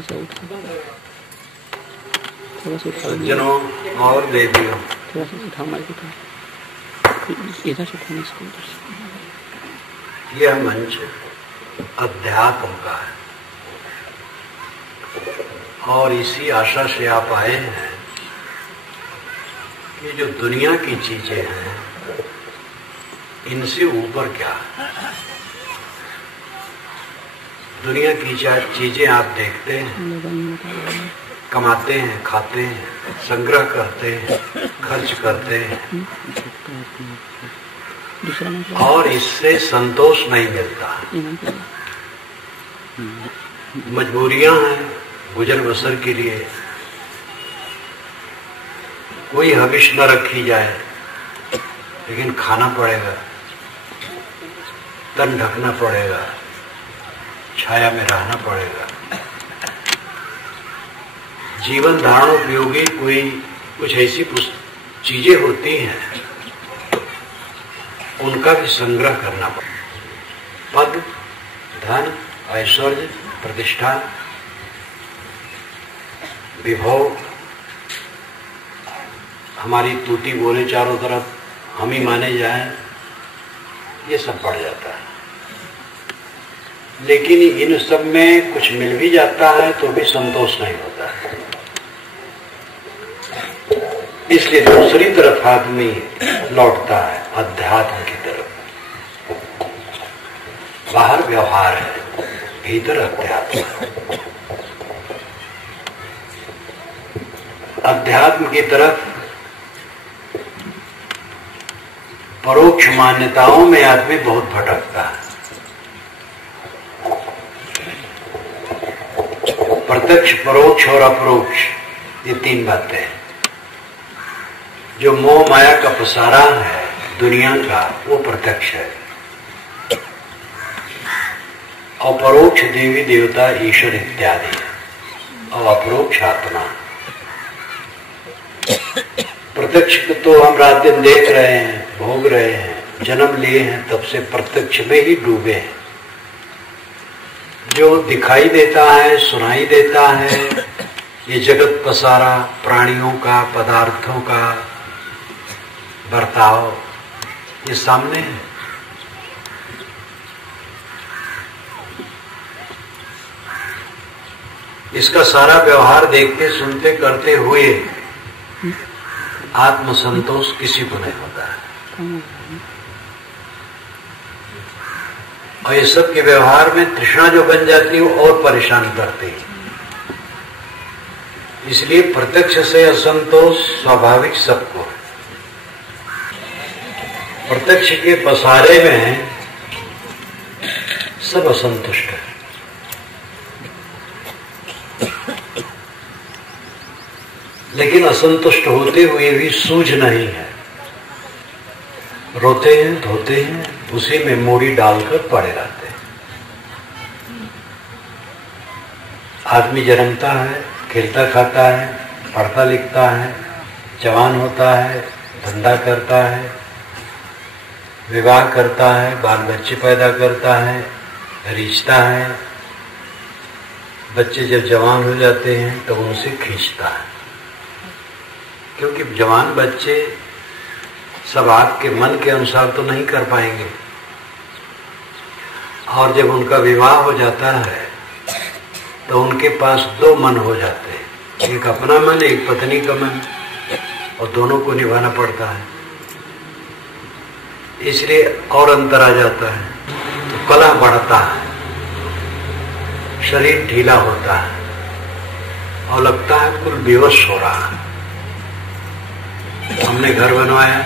थोड़ा सा उठा, थोड़ा सा उठा, सज्जनों और दे दियो, थोड़ा सा उठा, माइक उठा, इधर से उठाना इसको, उधर से। यह मंच अध्यात्म का है और इसी आशा से आप आए हैं कि जो दुनिया की चीजें हैं इनसे ऊपर क्या है। दुनिया की चीजें आप देखते हैं, कमाते हैं, खाते हैं, संग्रह करते हैं, खर्च करते हैं और इससे संतोष नहीं मिलता। मजबूरियां हैं गुजर बसर के लिए, कोई हविष न रखी जाए लेकिन खाना पड़ेगा, तन ढकना पड़ेगा, छाया में रहना पड़ेगा। जीवन धारण उपयोगी कोई कुछ ऐसी चीजें होती हैं उनका भी संग्रह करना पड़ेगा। पद, धन, ऐश्वर्य, प्रतिष्ठा, विभव, हमारी तूती बोले चारों तरफ, हम ही माने जाएं, ये सब बढ़ जाता है। लेकिन इन सब में कुछ मिल भी जाता है तो भी संतोष नहीं होता है। इसलिए दूसरी तरफ आदमी लौटता है, अध्यात्म की तरफ। बाहर व्यवहार है, भीतर अध्यात्म है। अध्यात्म की तरफ परोक्ष मान्यताओं में आदमी बहुत भटकता है। प्रत्यक्ष, परोक्ष और अपरोक्ष, ये तीन बातें हैं। जो मोह माया का पसारा है दुनिया का, वो प्रत्यक्ष है। और परोक्ष देवी देवता ईश्वर इत्यादि, और अपरोक्ष आत्मा। प्रत्यक्ष तो हम रात दिन देख रहे हैं, भोग रहे हैं, जन्म लिए हैं, तब से प्रत्यक्ष में ही डूबे हैं। जो दिखाई देता है, सुनाई देता है, ये जगत पसारा, प्राणियों का, पदार्थों का बर्ताव, ये सामने है। इसका सारा व्यवहार देखते, सुनते, करते हुए आत्मसंतोष किसी को नहीं होता है। और ये सब के व्यवहार में तृष्णा जो बन जाती है वो और परेशान करती है। इसलिए प्रत्यक्ष से असंतोष स्वाभाविक सबको है। प्रत्यक्ष के पसारे में सब असंतुष्ट है। लेकिन असंतुष्ट होते हुए भी सूझ नहीं है। रोते हैं, धोते हैं, उसी में मूड़ी डालकर पड़े रहते हैं। आदमी जन्मता है, खेलता खाता है, पढ़ता लिखता है, जवान होता है, धंधा करता है, विवाह करता है, बाल बच्चे पैदा करता है, रिश्ता है। बच्चे जब जवान हो जाते हैं तब उनसे खींचता है, क्योंकि जवान बच्चे सब आपके मन के अनुसार तो नहीं कर पाएंगे। और जब उनका विवाह हो जाता है तो उनके पास दो मन हो जाते हैं, एक अपना मन, एक पत्नी का मन, और दोनों को निभाना पड़ता है। इसलिए और अंतर आ जाता है, तो कलह बढ़ता है, शरीर ढीला होता है और लगता है कुल बेवश हो रहा है। हमने घर बनवाया,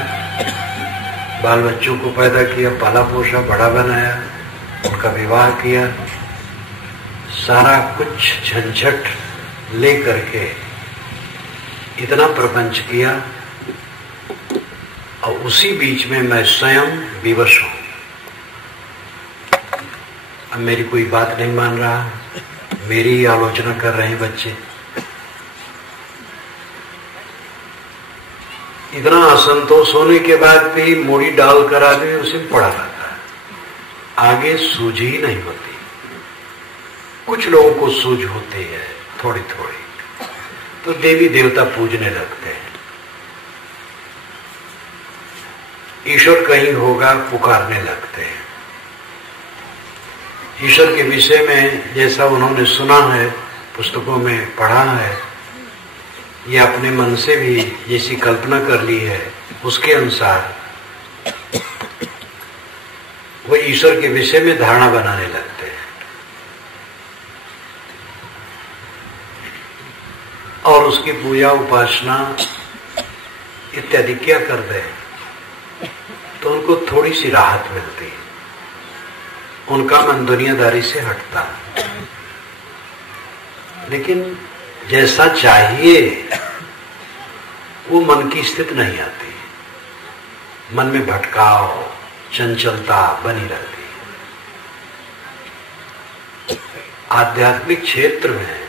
बाल बच्चों को पैदा किया, पाला पोसा, बड़ा बनाया, उनका विवाह किया, सारा कुछ झंझट ले करके इतना प्रपंच किया, और उसी बीच में मैं स्वयं विवश हूं। अब मेरी कोई बात नहीं मान रहा, मेरी ही आलोचना कर रहे हैं बच्चे। इतना असंतोष होने के बाद भी मूड़ी डाल कर आदमी उसे पड़ा रहता है, आगे सूझ ही नहीं होती। कुछ लोगों को सूझ होती है, थोड़ी थोड़ी, तो देवी देवता पूजने लगते हैं। ईश्वर कहीं होगा पुकारने लगते हैं। ईश्वर के विषय में जैसा उन्होंने सुना है, पुस्तकों में पढ़ा है, या अपने मन से भी जैसी कल्पना कर ली है, उसके अनुसार वो ईश्वर के विषय में धारणा बनाने लगते हैं और उसकी पूजा उपासना इत्यादि क्या करते हैं, तो उनको थोड़ी सी राहत मिलती है, उनका मन दुनियादारी से हटता है। लेकिन जैसा चाहिए वो मन की स्थिति नहीं आती, मन में भटकाव, चंचलता बनी रहती है। आध्यात्मिक क्षेत्र में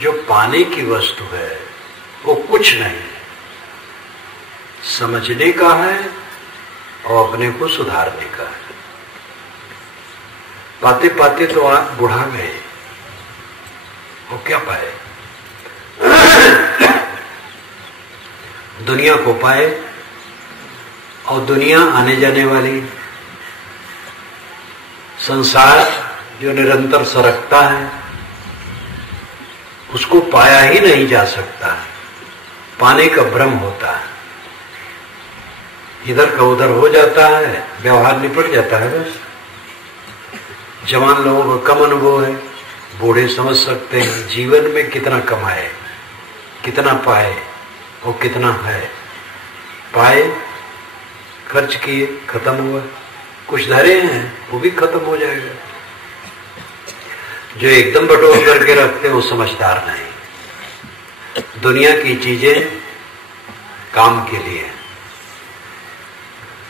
जो पाने की वस्तु है वो कुछ नहीं, समझने का है और अपने को सुधारने का है। पाते पाते तो आप बुढ़ा गए, वो क्या पाए? दुनिया को पाए, और दुनिया आने जाने वाली, संसार जो निरंतर सरकता है, उसको पाया ही नहीं जा सकता, पाने का भ्रम होता है, इधर का उधर हो जाता है, व्यवहार निपट जाता है बस। जवान लोगों का कम अनुभव है, बूढ़े समझ सकते हैं जीवन में कितना कमाए, कितना पाए और कितना है। पाए, खर्च किए, खत्म हुआ, कुछ धरे हैं वो भी खत्म हो जाएगा। जो एकदम बटोर करके रखते हैं वो समझदार नहीं। दुनिया की चीजें काम के लिए,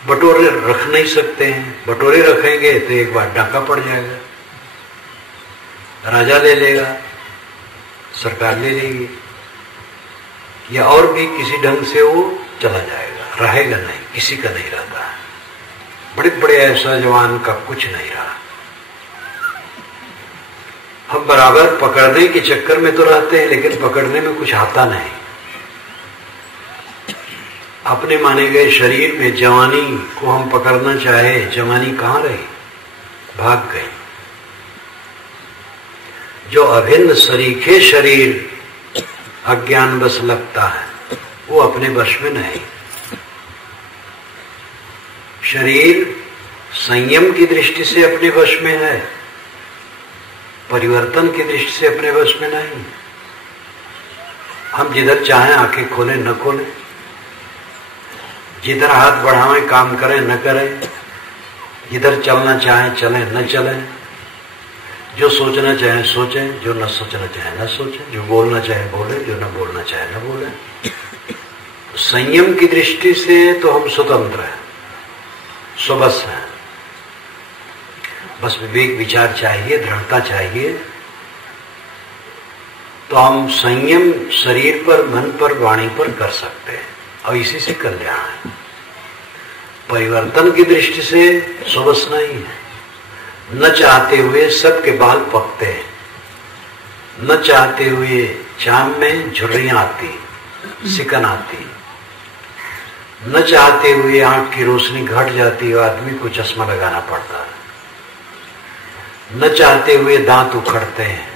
बटोरे रख नहीं सकते हैं, बटोरे रखेंगे तो एक बार डाका पड़ जाएगा, राजा ले लेगा, सरकार ले लेगी, या और भी किसी ढंग से वो चला जाएगा, रहेगा नहीं, किसी का नहीं रहता। बड़े बड़े ऐसा जवान का कुछ नहीं रहा। हम बराबर पकड़ने के चक्कर में तो रहते हैं, लेकिन पकड़ने में कुछ आता नहीं। अपने माने गए शरीर में जवानी को हम पकड़ना चाहे, जवानी कहां रही, भाग गई। जो अभिन्न सरीखे शरीर अज्ञान बस लगता है, वो अपने वश में नहीं। शरीर संयम की दृष्टि से अपने वश में है, परिवर्तन की दृष्टि से अपने वश में नहीं। हम जिधर चाहें आंखें खोलें न खोलें, जिधर हाथ बढ़ावें काम करें न करें, जिधर चलना चाहें चलें न चलें, जो सोचना चाहें सोचें, जो न सोचना चाहें न सोचें, जो बोलना चाहें बोलें, जो न बोलना चाहें न बोलें। संयम की दृष्टि से तो हम स्वतंत्र हैं, स्वबस हैं। बस विवेक विचार चाहिए, दृढ़ता चाहिए, तो हम संयम शरीर पर, मन पर, वाणी पर कर सकते हैं, और इसी से कल्याण है। परिवर्तन की दृष्टि से स्वबस नहीं है। न चाहते हुए सबके बाल पकते हैं, न चाहते हुए चाम में झुर्रियां आती, सिकन आती, न चाहते हुए आंख की रोशनी घट जाती और आदमी को चश्मा लगाना पड़ता है, न चाहते हुए दांत उखड़ते हैं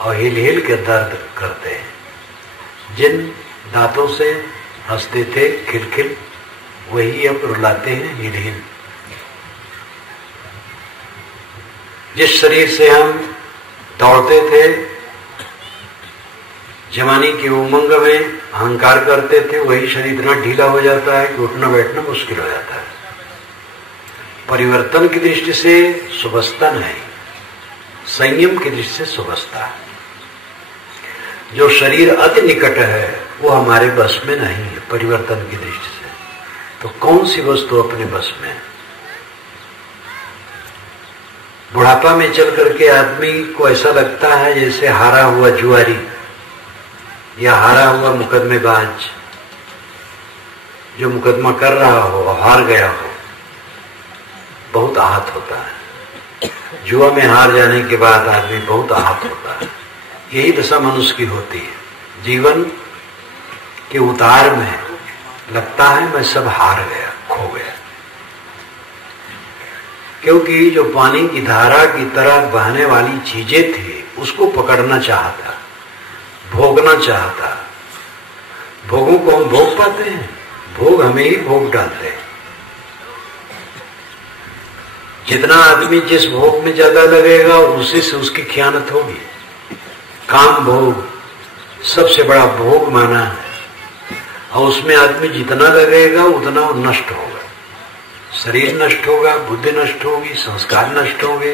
और हिल हिल के दर्द करते हैं। जिन दांतों से हंसते थे खिलखिल, वही अब रुलाते हैं हिल हिल। जिस शरीर से हम दौड़ते थे, जवानी की उमंग में अहंकार करते थे, वही शरीर इतना ढीला हो जाता है कि उठना बैठना मुश्किल हो जाता है। परिवर्तन की दृष्टि से सुबस्ता नहीं, संयम की दृष्टि से सुबस्ता है। जो शरीर अति निकट है वो हमारे बस में नहीं है परिवर्तन की दृष्टि से। तो कौन सी वस्तु अपने बस में है? बुढ़ापा में चल करके आदमी को ऐसा लगता है जैसे हारा हुआ जुआरी या हारा हुआ मुकदमेबाज, जो मुकदमा कर रहा हो हार गया हो, बहुत आहत होता है। जुआ में हार जाने के बाद आदमी बहुत आहत होता है, यही दशा मनुष्य की होती है। जीवन के उतार में लगता है मैं सब हार गया, खो गया, क्योंकि जो पानी की धारा की तरह बहने वाली चीजें थी उसको पकड़ना चाहता, भोगना चाहता। भोगों को हम भोग पाते हैं, भोग हमें ही भोग डालते हैं। जितना आदमी जिस भोग में ज्यादा लगेगा उसी से उसकी खयानत होगी। काम भोग सबसे बड़ा भोग माना है, और उसमें आदमी जितना लगेगा उतना वो नष्ट होगा। शरीर नष्ट होगा, बुद्धि नष्ट होगी, संस्कार नष्ट होंगे,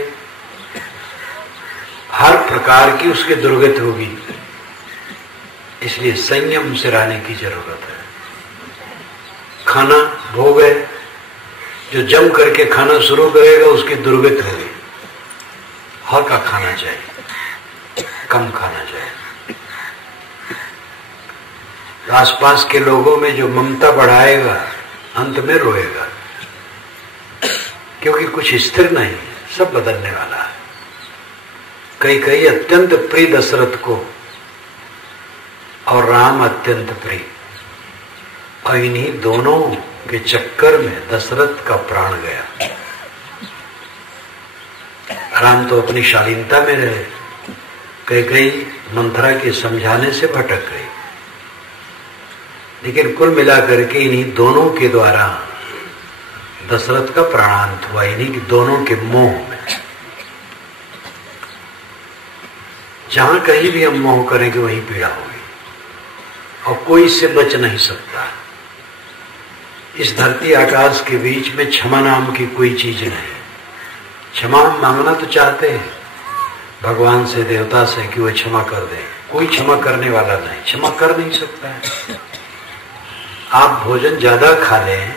हर प्रकार की उसकी दुर्गति होगी। इसलिए संयम से रहने की जरूरत है। खाना भोग है, जो जम करके खाना शुरू करेगा उसकी दुर्गति होगी। हल्का खाना चाहिए, कम खाना चाहिए। आसपास के लोगों में जो ममता बढ़ाएगा अंत में रोएगा, क्योंकि कुछ स्थिर नहीं, सब बदलने वाला है। कई अत्यंत प्रिय दशरथ को और राम अत्यंत प्रिय, और इन्हीं दोनों के चक्कर में दशरथ का प्राण गया। राम तो अपनी शालीनता में रहे, कई मंथरा के समझाने से भटक गई, लेकिन कुल मिलाकर के इन्हीं दोनों के द्वारा दशरथ का प्राणांत हुआ, इन्हीं दोनों के मोह में। जहां कहीं भी हम मोह करेंगे वहीं पीड़ा होगी, और कोई इससे बच नहीं सकता। इस धरती आकाश के बीच में क्षमा नाम की कोई चीज नहीं। क्षमा हम मांगना तो चाहते हैं भगवान से, देवता से, कि वह क्षमा कर दे। कोई क्षमा करने वाला नहीं, क्षमा कर नहीं सकता है। आप भोजन ज्यादा खा लें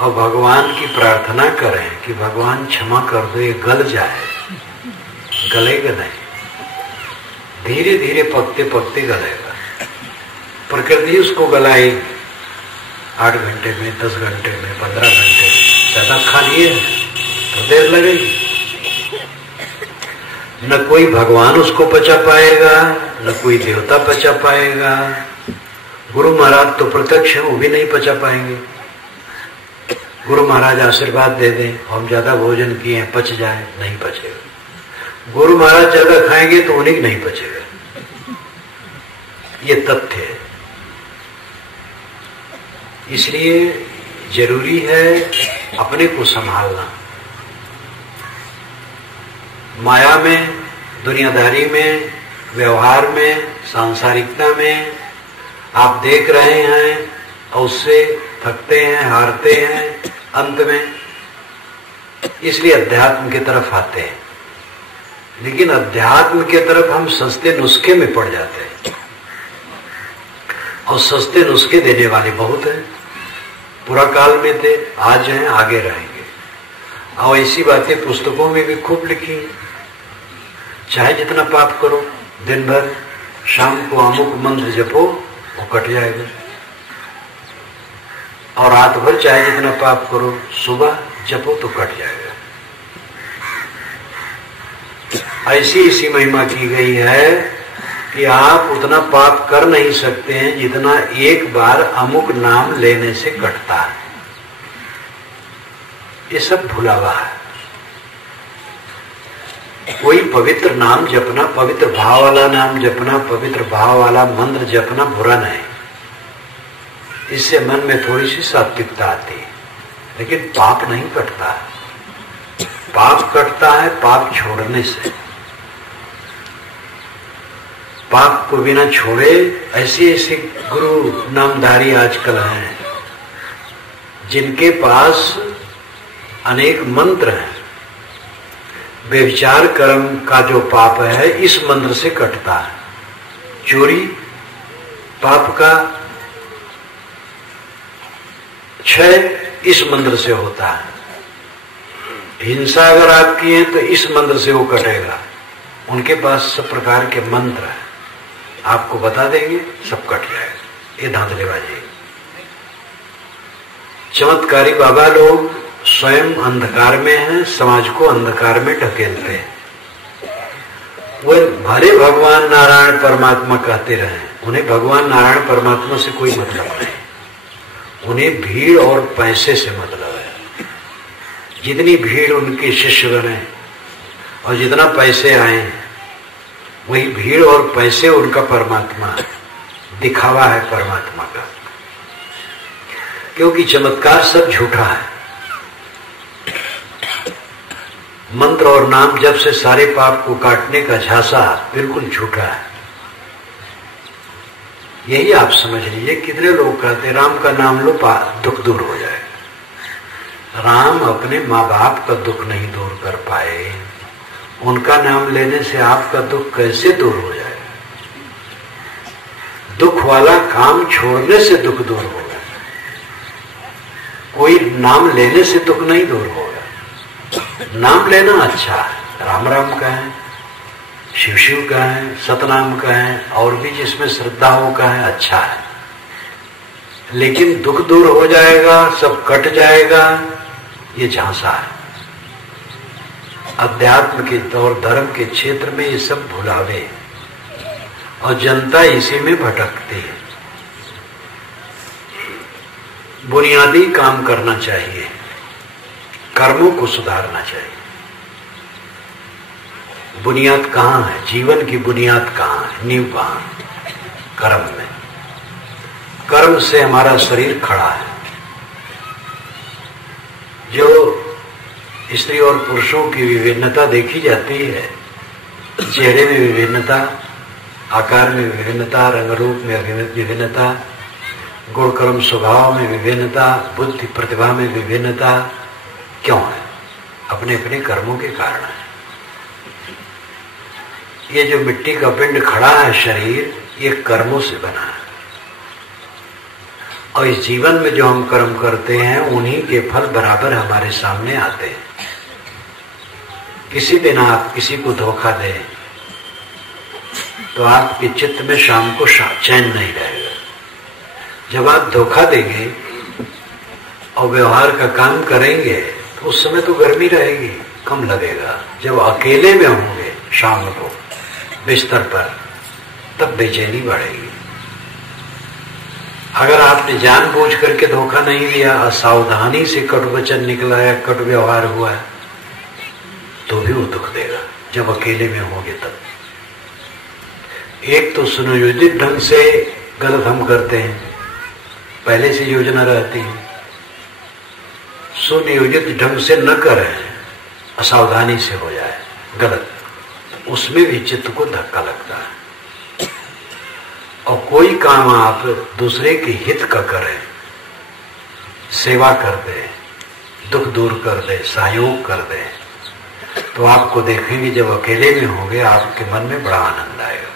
और भगवान की प्रार्थना करें कि भगवान क्षमा कर दो, ये गल जाए, गलेगा नहीं, धीरे धीरे पकते पकते गलेगा। प्रकृति उसको गलाएगी 8 घंटे में, 10 घंटे में, 15 घंटे में। ज्यादा खा लिए तो देर लगेगी। न कोई भगवान उसको पचा पाएगा, न कोई देवता पचा पाएगा। गुरु महाराज तो प्रत्यक्ष है, वो भी नहीं पचा पाएंगे। गुरु महाराज आशीर्वाद दे दें, हम ज्यादा भोजन किए हैं, पच जाए, नहीं पचेगा। गुरु महाराज ज्यादा खाएंगे तो उन्हें नहीं पचेगा। ये तथ्य है। इसलिए जरूरी है अपने को संभालना। माया में, दुनियादारी में, व्यवहार में, सांसारिकता में आप देख रहे हैं और उससे थकते हैं, हारते हैं अंत में, इसलिए अध्यात्म की तरफ आते हैं। लेकिन अध्यात्म की तरफ हम सस्ते नुस्खे में पड़ जाते हैं, और सस्ते नुस्खे देने वाले बहुत हैं। पूरा काल में थे, आज हैं, आगे रहेंगे। और ऐसी बातें पुस्तकों में भी खूब लिखी हैं। चाहे जितना पाप करो, दिन भर शाम को अमुक मंत्र जपो, वो कट जाएगा। और रात भर चाहे जितना पाप करो, सुबह जपो तो कट जाएगा। ऐसी महिमा की गई है कि आप उतना पाप कर नहीं सकते हैं जितना एक बार अमुक नाम लेने से कटता है। ये सब भुलावा है। कोई पवित्र नाम जपना, पवित्र भाव वाला नाम जपना, पवित्र भाव वाला मंत्र जपना बुरा नहीं। इससे मन में थोड़ी सी सात्विकता आती है, लेकिन पाप नहीं कटता है। पाप कटता है पाप छोड़ने से। पाप को बिना छोड़े ऐसे ऐसे गुरु नामधारी आजकल हैं जिनके पास अनेक मंत्र हैं। व्यभिचार कर्म का जो पाप है इस मंत्र से कटता है। चोरी पाप का क्षय इस मंत्र से होता है। हिंसा अगर आप किए तो इस मंत्र से वो कटेगा। उनके पास सब प्रकार के मंत्र हैं, आपको बता देंगे, सब कट जाएगा। ये धांधलेबाजी। चमत्कारी बाबा लोग स्वयं अंधकार में हैं, समाज को अंधकार में ढकेलते हैं। वो भले भगवान नारायण परमात्मा कहते रहे, उन्हें भगवान नारायण परमात्मा से कोई मतलब नहीं, उन्हें भीड़ और पैसे से मतलब है। जितनी भीड़ उनके शिष्य बने और जितना पैसे आए, वही भीड़ और पैसे उनका परमात्मा है, दिखावा है परमात्मा का। क्योंकि चमत्कार सब झूठा है। मंत्र और नाम जब से सारे पाप को काटने का झांसा बिल्कुल झूठा है। यही आप समझ लीजिए। कितने लोग कहते राम का नाम लो दुख दूर हो जाए। राम अपने माँ बाप का दुख नहीं दूर कर पाए, उनका नाम लेने से आपका दुख कैसे दूर हो जाए? दुख वाला काम छोड़ने से दुख दूर होगा, कोई नाम लेने से दुख नहीं दूर होगा। नाम लेना अच्छा है, राम राम का है, शिव शिव का है, सतनाम का है, और भी जिसमें श्रद्धा हो का है, अच्छा है। लेकिन दुख दूर हो जाएगा, सब कट जाएगा, ये झांसा है। अध्यात्म के और धर्म के क्षेत्र में ये सब भुलावे और जनता इसी में भटकती है। बुनियादी काम करना चाहिए, कर्मों को सुधारना चाहिए। बुनियाद कहाँ है? जीवन की बुनियाद कहाँ है? नींव कहाँ है? कर्म में। कर्म से हमारा शरीर खड़ा है। जो स्त्री और पुरुषों की विभिन्नता देखी जाती है, चेहरे में विभिन्नता, आकार में विभिन्नता, रंग रूप में विभिन्नता, गुण कर्म स्वभाव में विभिन्नता, बुद्धि प्रतिभा में विभिन्नता, क्यों है? अपने अपने कर्मों के कारण है। ये जो मिट्टी का पिंड खड़ा है शरीर, ये कर्मों से बना है। और इस जीवन में जो हम कर्म करते हैं, उन्हीं के फल बराबर हमारे सामने आते हैं। किसी दिन आप किसी को धोखा दें तो आपके चित्त में शाम को चैन नहीं रहेगा। जब आप धोखा देंगे और व्यवहार का काम करेंगे तो उस समय तो गर्मी रहेगी, कम लगेगा। जब अकेले में होंगे शाम को बिस्तर पर, तब बेचैनी बढ़ेगी। अगर आपने जानबूझ करके धोखा नहीं दिया, असावधानी से कटु वचन निकला है, कटु व्यवहार हुआ है, तो भी वो दुख देगा। जब अकेले में होंगे तब। एक तो सुनियोजित ढंग से गलत हम करते हैं, पहले से योजना रहती है। सुनियोजित ढंग से न करें, असावधानी से हो जाए गलत, उसमें भी चित्त को धक्का लगता है। और कोई काम आप दूसरे के हित का करें, सेवा कर दे, दुख दूर कर दे, सहयोग कर दे, तो आपको देखेंगे जब अकेले में होंगे आपके मन में बड़ा आनंद आएगा।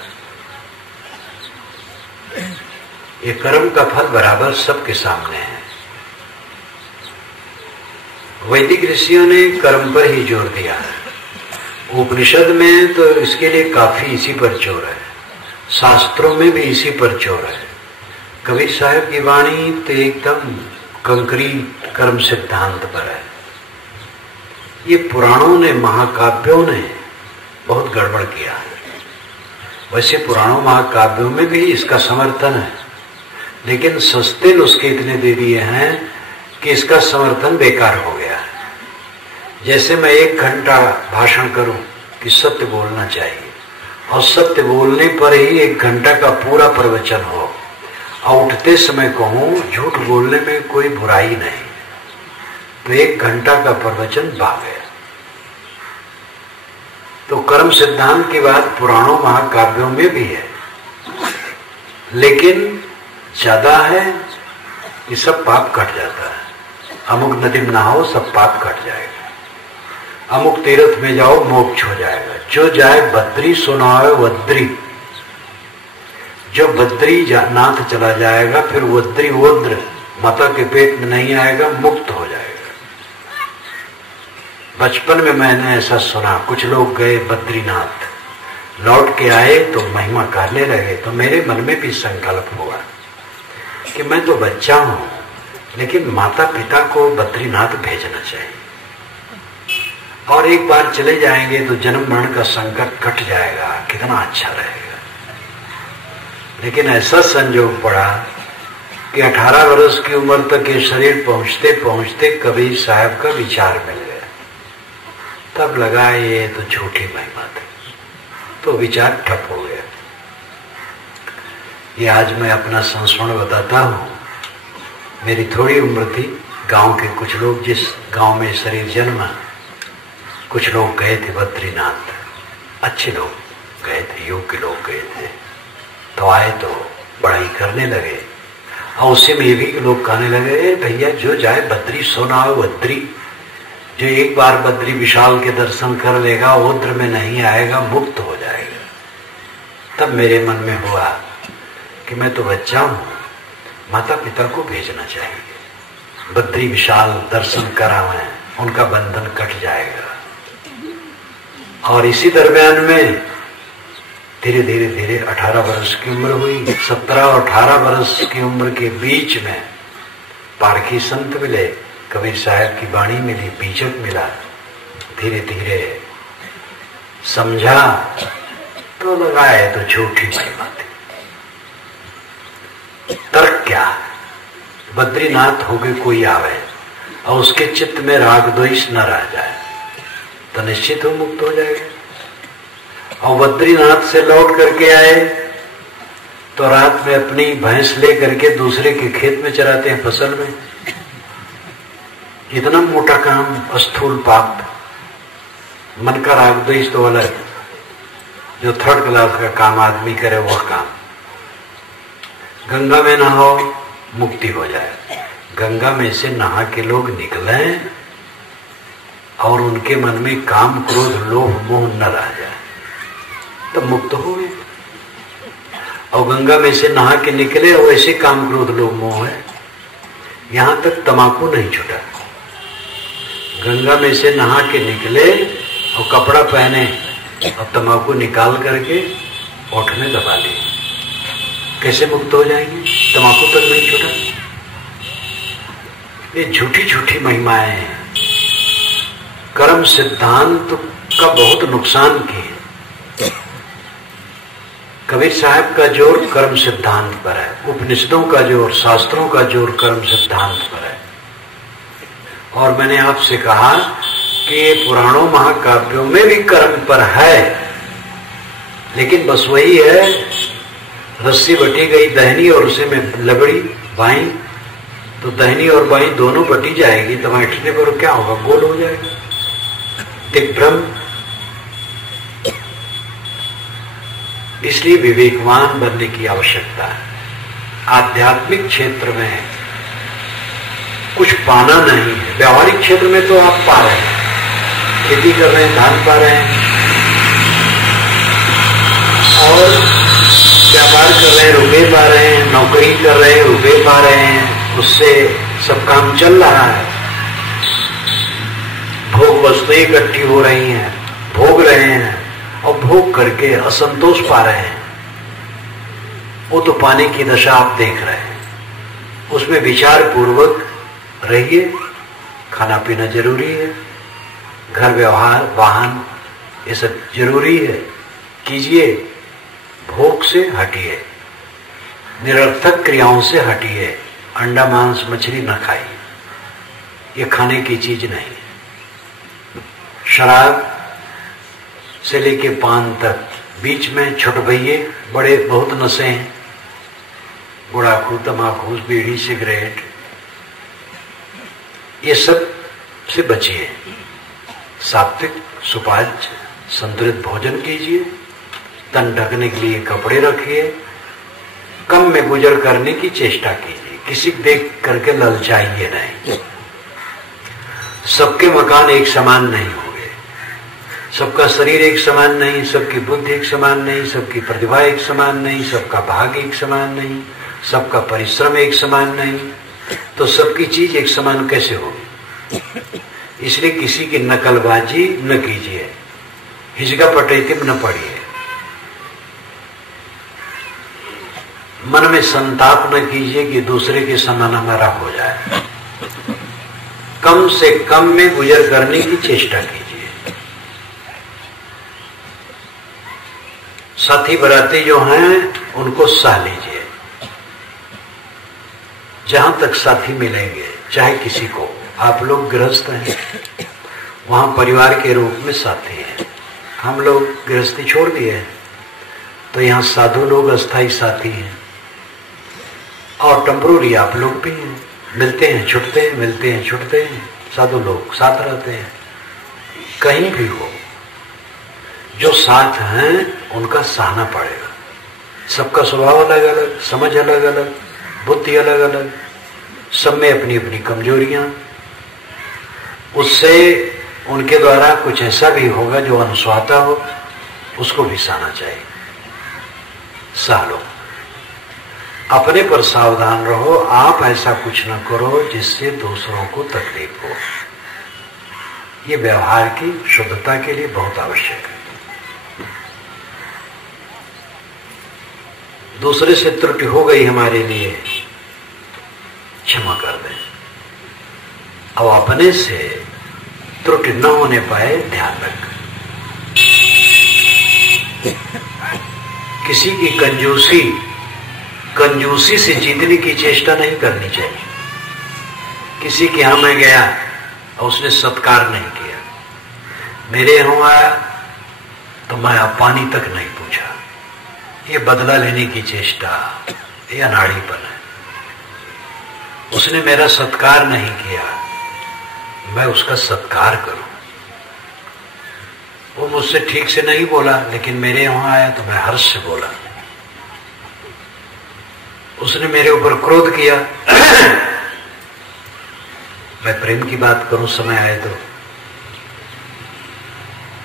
ये कर्म का फल बराबर सबके सामने है। वैदिक ऋषियों ने कर्म पर ही जोर दिया है। उपनिषद में तो इसके लिए काफी इसी पर जोर है, शास्त्रों में भी इसी पर जोर है। कबीर साहब की वाणी तो एकदम कंक्रीट कर्म सिद्धांत पर है। ये पुराणों ने, महाकाव्यों ने बहुत गड़बड़ किया है। वैसे पुराणों महाकाव्यों में भी इसका समर्थन है, लेकिन सस्ते नुस्खे इतने दे दिए हैं कि इसका समर्थन बेकार हो गया है। जैसे मैं 1 घंटा भाषण करूं कि सत्य बोलना चाहिए, और सत्य बोलने पर ही 1 घंटा का पूरा प्रवचन हो, और उठते समय कहूं झूठ बोलने में कोई बुराई नहीं, तो 1 घंटा का प्रवचन बह गया। तो कर्म सिद्धांत की बात पुराणों महाकाव्यों में भी है, लेकिन ज्यादा है कि सब पाप कट जाता है। अमुक नदी में नहाओ, सब पाप कट जाएगा। अमुक तीर्थ में जाओ, मोक्ष हो जाएगा। जो जाए बद्री सुनाए वद्री, जो बद्री नाथ चला जाएगा, फिर वद्री वद्र माता के पेट में नहीं आएगा, मुक्त हो जाएगा। बचपन में मैंने ऐसा सुना, कुछ लोग गए बद्रीनाथ, लौट के आए तो महिमा करने लगे, तो मेरे मन में भी संकल्प हुआ कि मैं तो बच्चा हूं, लेकिन माता पिता को बद्रीनाथ भेजना चाहिए। और एक बार चले जाएंगे तो जन्म मरण का संकट कट जाएगा, कितना अच्छा रहेगा। लेकिन ऐसा संजोग पड़ा कि 18 वर्ष की उम्र तक ये शरीर पहुंचते पहुंचते कबीर साहब का विचार मिल गया। तब लगा ये तो झूठी महिमा थी, तो विचार ठप हो गया। ये आज मैं अपना संस्मरण बताता हूं। मेरी थोड़ी उम्र थी, गांव के कुछ लोग, जिस गांव में शरीर जन्मा, कुछ लोग गए थे बद्रीनाथ, अच्छे लोग गए थे, योग के लोग गए थे। तो आए तो बड़ाई करने लगे और उसी में भी लोग कहने लगे, भैया जो जाए बद्री सोना हो बद्री, जो एक बार बद्री विशाल के दर्शन कर लेगा उद्र में नहीं आएगा, मुक्त हो जाएगा। तब मेरे मन में हुआ कि मैं तो बच्चा हूं, माता पिता को भेजना चाहिए, बद्री विशाल दर्शन करावें, उनका बंधन कट जाएगा। और इसी दरम्यान में धीरे धीरे धीरे 18 वर्ष की उम्र हुई। 17 और 18 वर्ष की उम्र के बीच में पारखी संत मिले, कबीर साहब की वाणी मिली, बीजक मिला। धीरे धीरे समझा तो लगा है तो झूठी महिमा थी। तर्क क्या है? बद्रीनाथ होके कोई आवे और उसके चित्त में राग द्वेष न रह जाए तो निश्चित हो मुक्त हो जाएगा। और बद्रीनाथ से लौट करके आए तो रात में अपनी भैंस ले करके दूसरे के खेत में चराते हैं, फसल में। इतना मोटा काम, स्थूल पाप। मन का राग द्वेष तो अलग, जो थर्ड क्लास का काम आदमी करे वह काम। गंगा में नहाओ मुक्ति हो जाए। गंगा में से नहा के लोग निकले और उनके मन में काम क्रोध लोभ मोह न रह जाए तब मुक्त हो गए। और गंगा में से नहा के निकले और ऐसे काम क्रोध लोभ मोह है, यहां तक तमाकू नहीं छूटा। गंगा में से नहा के निकले और कपड़ा पहने और तमाकू निकाल करके ओठ में दबा लिए, कैसे मुक्त हो जाएंगे? तमाकू तक नहीं छूटा। ये झूठी झूठी महिमाएं हैं, कर्म सिद्धांत का बहुत नुकसान किए। कबीर साहब का जोर कर्म सिद्धांत पर है, उपनिषदों का जोर, शास्त्रों का जोर कर्म सिद्धांत पर है। और मैंने आपसे कहा कि ये पुराणों महाकाव्यों में भी कर्म पर है, लेकिन बस वही है, रस्सी बटी गई दहनी और उसे में लगड़ी बाई, तो दहनी और बाई दोनों बटी जाएगी, तो बैठने पर क्या होगा? गोल हो जाएगा, दिग्भ्रम। इसलिए विवेकवान बनने की आवश्यकता है। आध्यात्मिक क्षेत्र में कुछ पाना नहीं है, व्यावहारिक क्षेत्र में तो आप पा रहे हैं, खेती कर रहे हैं, धान पा रहे हैं, और व्यापार कर रहे हैं, रुपए पा रहे हैं, नौकरी कर रहे हैं, रुपए पा रहे हैं, उससे सब काम चल रहा है। भोग वस्तुएं इकट्ठी हो रही हैं, भोग रहे हैं और भोग करके असंतोष पा रहे हैं। वो तो पाने की दशा आप देख रहे हैं, उसमें विचार पूर्वक रहिए। खाना पीना जरूरी है, घर व्यवहार वाहन ये सब जरूरी है, कीजिए। भोग से हटिए, निरर्थक क्रियाओं से हटिए। अंडा मांस मछली न खाइए, ये खाने की चीज नहीं। शराब से लेके पान तक, बीच में छोटे भैये बड़े बहुत नशे हैं, गुड़ाखू, तमाकू, बीड़ी, सिगरेट, ये सब से बचिए। सात्विक सुपाच्य संतुलित भोजन कीजिए, तन ढकने के लिए कपड़े रखिए, कम में गुजर करने की चेष्टा कीजिए, किसी देख करके ललचाइए नहीं। सबके मकान एक समान नहीं होंगे, सबका शरीर एक समान नहीं, सबकी बुद्धि एक समान नहीं, सबकी प्रतिभा एक समान नहीं, सबका भाग्य एक समान नहीं, सबका परिश्रम एक समान नहीं, तो सबकी चीज एक समान कैसे होगी? इसलिए किसी की नकलबाजी न कीजिए, हिजगा पटेतिम न पढ़िए, मन में संताप न कीजिए कि दूसरे के समान हमारा हो जाए। कम से कम में गुजर करने की चेष्टा कीजिए। साथी बराती जो हैं उनको सह लीजिए। जहां तक साथी मिलेंगे, चाहे किसी को, आप लोग गृहस्थ हैं, वहां परिवार के रूप में साथी हैं। हम लोग गृहस्थी छोड़ दिए हैं, तो यहाँ साधु लोग अस्थाई साथी हैं, और टेम्पररी आप लोग भी हैं। मिलते हैं छुटते हैं, मिलते हैं छुटते हैं, साधु लोग साथ रहते हैं। कहीं भी हो, जो साथ हैं उनका सहना पड़ेगा। सबका स्वभाव अलग अलग, समझ अलग अलग, बुद्धि अलग अलग, सब में अपनी अपनी कमजोरियां। उससे उनके द्वारा कुछ ऐसा भी होगा जो अनुस्वाता हो, उसको भी सहना चाहिए। सह लो, अपने पर सावधान रहो। आप ऐसा कुछ न करो जिससे दूसरों को तकलीफ हो। ये व्यवहार की शुद्धता के लिए बहुत आवश्यक है। दूसरे से त्रुटि हो गई हमारे लिए, क्षमा कर दें। अब अपने से त्रुटि न होने पाए ध्यान रख। किसी की कंजूसी से जीतने की चेष्टा नहीं करनी चाहिए। किसी के यहां मैं गया और उसने सत्कार नहीं किया, मेरे यहां आया तो मैं अब पानी तक नहीं पूछा, ये बदला लेने की चेष्टा, ये अनाड़ीपन है। उसने मेरा सत्कार नहीं किया, मैं उसका सत्कार करूं। वो मुझसे ठीक से नहीं बोला, लेकिन मेरे वहां आया तो मैं हर्ष से बोला। उसने मेरे ऊपर क्रोध किया, मैं प्रेम की बात करूं समय आए तो।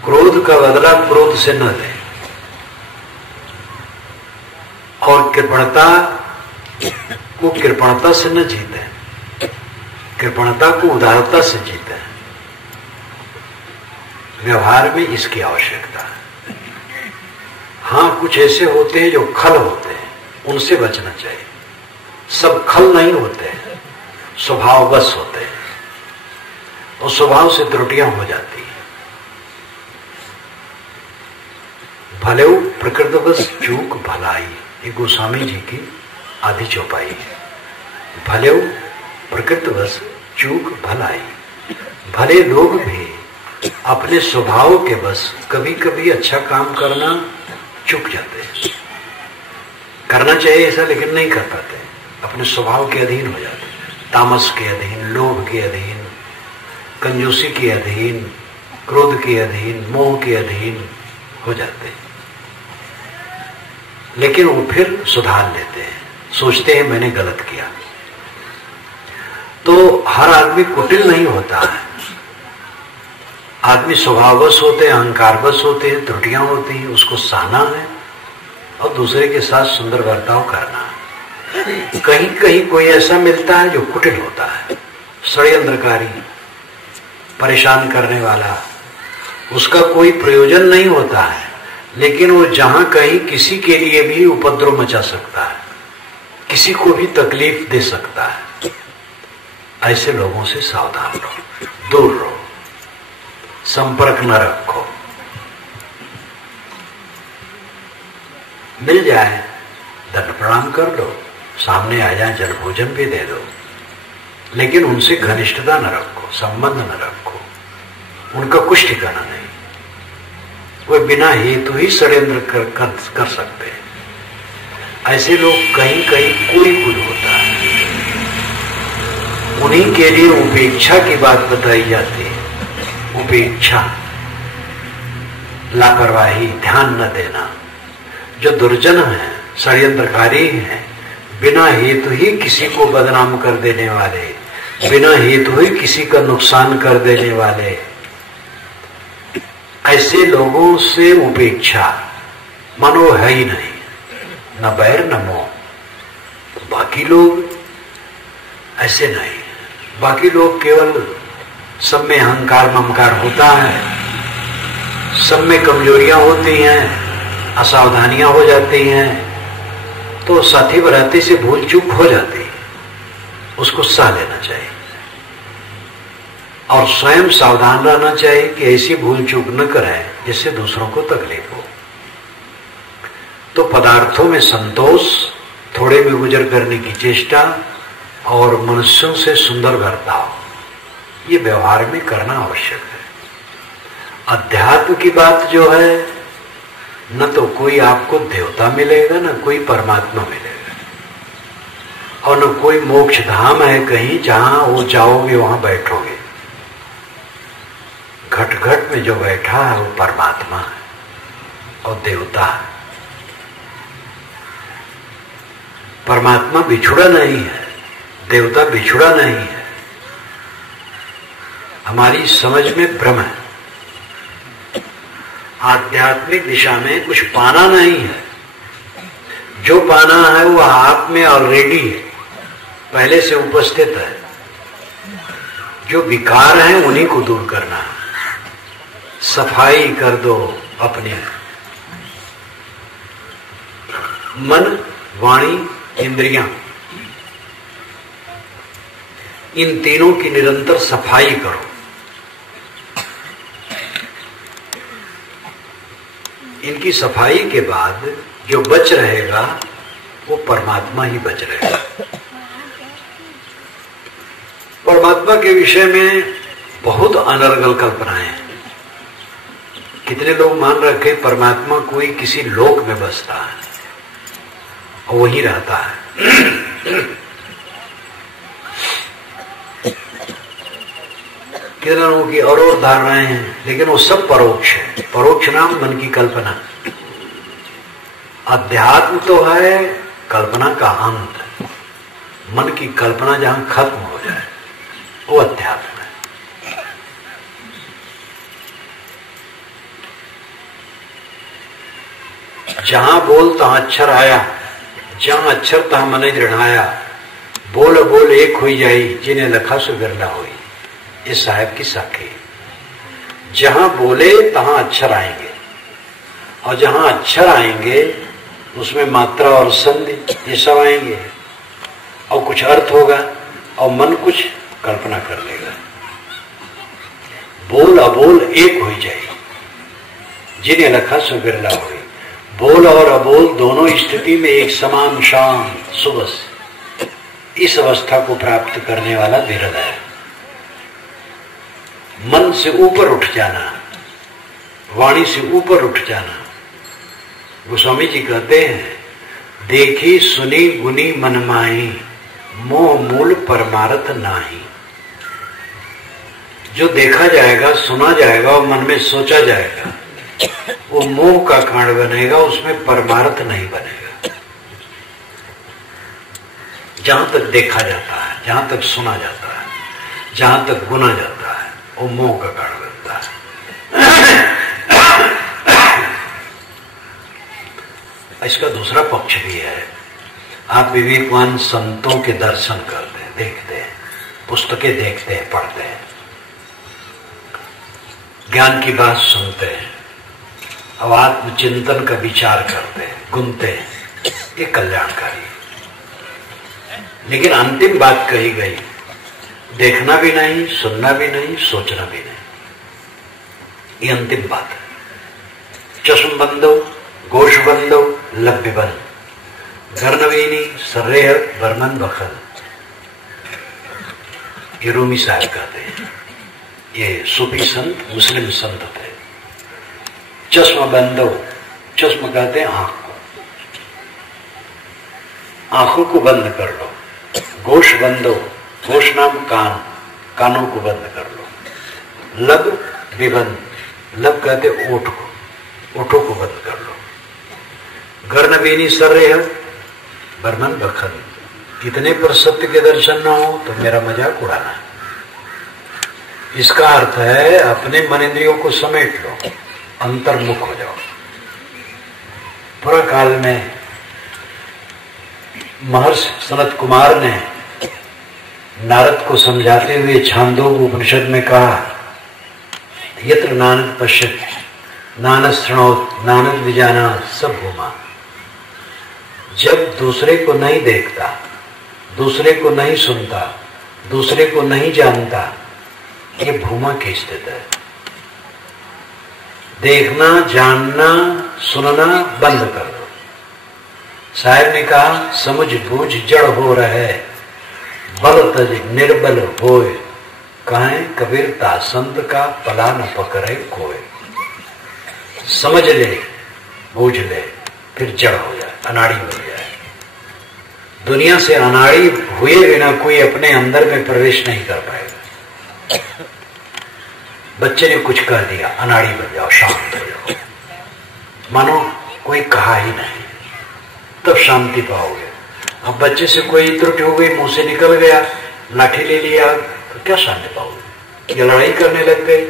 क्रोध का बदला क्रोध से न दे, और कृपणता को कृपणता से न जीते, कृपणता को उदारता से जीते। व्यवहार में इसकी आवश्यकता है। हां, कुछ ऐसे होते हैं जो खल होते हैं, उनसे बचना चाहिए। सब खल नहीं होते हैं, स्वभाववश होते हैं, और स्वभाव से त्रुटियां हो जाती हैं। भले प्रकृतिवश चूक भलाई, ये गोस्वामी जी की आधी चौपाई है। भले प्रकृतिवश चूक भलाई, भले लोग भी अपने स्वभाव के बस कभी कभी अच्छा काम करना चूक जाते हैं। करना चाहिए ऐसा, लेकिन नहीं कर पाते, अपने स्वभाव के अधीन हो जाते हैं। तामस के अधीन, लोभ के अधीन, कंजूसी के अधीन, क्रोध के अधीन, मोह के अधीन हो जाते हैं। लेकिन वो फिर सुधार लेते हैं, सोचते हैं मैंने गलत किया। तो हर आदमी कुटिल नहीं होता है। आदमी स्वभाववश होते हैं, अहंकारवश होते हैं, त्रुटियां होती हैं, उसको सहना है और दूसरे के साथ सुंदर बर्ताव करना है। कहीं कहीं कोई ऐसा मिलता है जो कुटिल होता है, षड्यंत्रकारी, परेशान करने वाला, उसका कोई प्रयोजन नहीं होता है, लेकिन वो जहां कहीं किसी के लिए भी उपद्रव मचा सकता है, किसी को भी तकलीफ दे सकता है। ऐसे लोगों से सावधान रहो, दूर रहो, संपर्क न रखो। मिल जाए दंड प्रणाम कर दो, सामने आ जाए जल भोजन भी दे दो, लेकिन उनसे घनिष्ठता न रखो, संबंध न रखो, उनका कुछ ठिकाना नहीं। वे बिना हेतु ही षड्यंत्र कर सकते हैं। ऐसे लोग कहीं कहीं कोई होता है, उन्हीं के लिए उपेक्षा की बात बताई जाती है। उपेक्षा, लापरवाही, ध्यान न देना। जो दुर्जन है, षड्यंत्रकारी हैं, बिना हेतु ही किसी को बदनाम कर देने वाले, बिना हेतु ही किसी का नुकसान कर देने वाले, ऐसे लोगों से उपेक्षा, मनो है ही नहीं, न बैर न मोह। बाकी लोग ऐसे नहीं, बाकी लोग केवल सब में अहंकार ममकार होता है, सब में कमजोरियां होती हैं, असावधानियां हो जाती हैं, तो साथी बराती से भूल चूक हो जाती है, उसको सह लेना चाहिए और स्वयं सावधान रहना चाहिए कि ऐसी भूल चूक न करें जिससे दूसरों को तकलीफ हो। तो पदार्थों में संतोष, थोड़े में गुजर करने की चेष्टा और मनुष्यों से सुंदर बर्ताव, ये व्यवहार में करना आवश्यक है। अध्यात्म की बात जो है, न तो कोई आपको देवता मिलेगा, न कोई परमात्मा मिलेगा, और न कोई मोक्ष धाम है कहीं जहां वो जाओगे वहां बैठोगे। घट घट में जो बैठा है वो परमात्मा है और देवता है। परमात्मा बिछुड़ा नहीं है, देवता बिछुड़ा नहीं है। हमारी समझ में भ्रम है। आध्यात्मिक दिशा में कुछ पाना नहीं है, जो पाना है वो आप में ऑलरेडी है, पहले से उपस्थित है। जो विकार है उन्हीं को दूर करना है। सफाई कर दो अपनी। मन, वाणी, इंद्रियां, इन तीनों की निरंतर सफाई करो। इनकी सफाई के बाद जो बच रहेगा वो परमात्मा ही बच रहेगा। परमात्मा के विषय में बहुत अनर्गल कल्पनाएं हैं। कितने लोग मान रखे परमात्मा कोई किसी लोक में बसता है और वहीं रहता है। कितने लोगों की और धारणाएं हैं, लेकिन वो सब परोक्ष है। परोक्ष नाम मन की कल्पना। अध्यात्म तो है कल्पना का अंत। मन की कल्पना जहां खत्म हो जाए वो अध्यात्म है। जहां बोल तहां अक्षर आया, जहां अक्षर तहां मन दृढ़ाया। बोल बोल एक हुई जाई, जिन्हें लखा सो बिरला हुई। इस साहब की साखी। जहां बोले तहां अक्षर आएंगे, और जहां अक्षर आएंगे उसमें मात्रा और संधि ये सब आएंगे, और कुछ अर्थ होगा, और मन कुछ कल्पना कर लेगा। बोल अबोल एक हुई जाए, जिन्हें लखा सो बिरला हुई। बोल और अबोल दोनों स्थिति में एक समान शांत सुबस, इस अवस्था को प्राप्त करने वाला विरल है। मन से ऊपर उठ जाना, वाणी से ऊपर उठ जाना। गोस्वामी जी कहते हैं, देखी सुनी गुनी मनमाही, मोह मूल परमार्थ नाही। जो देखा जाएगा, सुना जाएगा और मन में सोचा जाएगा, वो मोह का कारण बनेगा, उसमें परमार्थ नहीं बनेगा। जहां तक देखा जाता है, जहां तक सुना जाता है, जहां तक गुना जाता है, वो मोह का कारण बनता है। इसका दूसरा पक्ष भी है। आप विवेकवान संतों के दर्शन करते हैं, देखते हैं, पुस्तकें देखते हैं, पढ़ते हैं, ज्ञान की बात सुनते हैं, अब आत्मचिंतन का विचार करते हैं, गुनते हैं, ये कल्याणकारी। लेकिन अंतिम बात कही गई, देखना भी नहीं, सुनना भी नहीं, सोचना भी नहीं, ये अंतिम बात है। चश्म बंदो, गोश बंदो, लभ्य बंद, गर्नवीनी सर्रेह बर्मन बखल। ये रूमी साहब कहते हैं, ये सूफी संत, मुस्लिम संत थे। चश्म बंदो, चश्म कहते हैं आंख को, आंखों को बंद कर लो। गोश बंदो, गोश नाम कान, कानों को बंद कर लो। लब विबंद, लब कहते ओठ को, ओठों को बंद कर लो। गर्नबीनी सर्रेह बर्मन बखल, इतने पर सत्य के दर्शन न हो तो मेरा मजाक उड़ाना। इसका अर्थ है अपने मन इंद्रियों को समेट लो, अंतर्मुख हो जाओ। पूरा काल में महर्षि सनत कुमार ने नारद को समझाते हुए छांदोग्य उपनिषद में कहा, यत्र नानद पश्यति, नानद शृणोति, नानद विजानाति सब भूमा। जब दूसरे को नहीं देखता, दूसरे को नहीं सुनता, दूसरे को नहीं जानता, ये भूमा की स्थिति है। देखना, जानना, सुनना बंद कर दो, साहब ने कहा समझ बूझ जड़ हो रहे, बल तज निर्बल होए, कहें कबीरता संत का पला न पकड़े कोई। समझ ले, बूझ ले, फिर जड़ हो जाए, अनाड़ी हो जाए। दुनिया से अनाड़ी हुए बिना कोई अपने अंदर में प्रवेश नहीं कर पाएगा। बच्चे ने कुछ कह दिया, अनाड़ी बन जाओ, शांत हो जाओ, मानो कोई कहा ही नहीं, तब शांति पाओगे। अब बच्चे से कोई त्रुटि हो गई, मुंह से निकल गया, लाठी ले लिया, तो क्या शांति पाओगे? ये लड़ाई करने लग गए।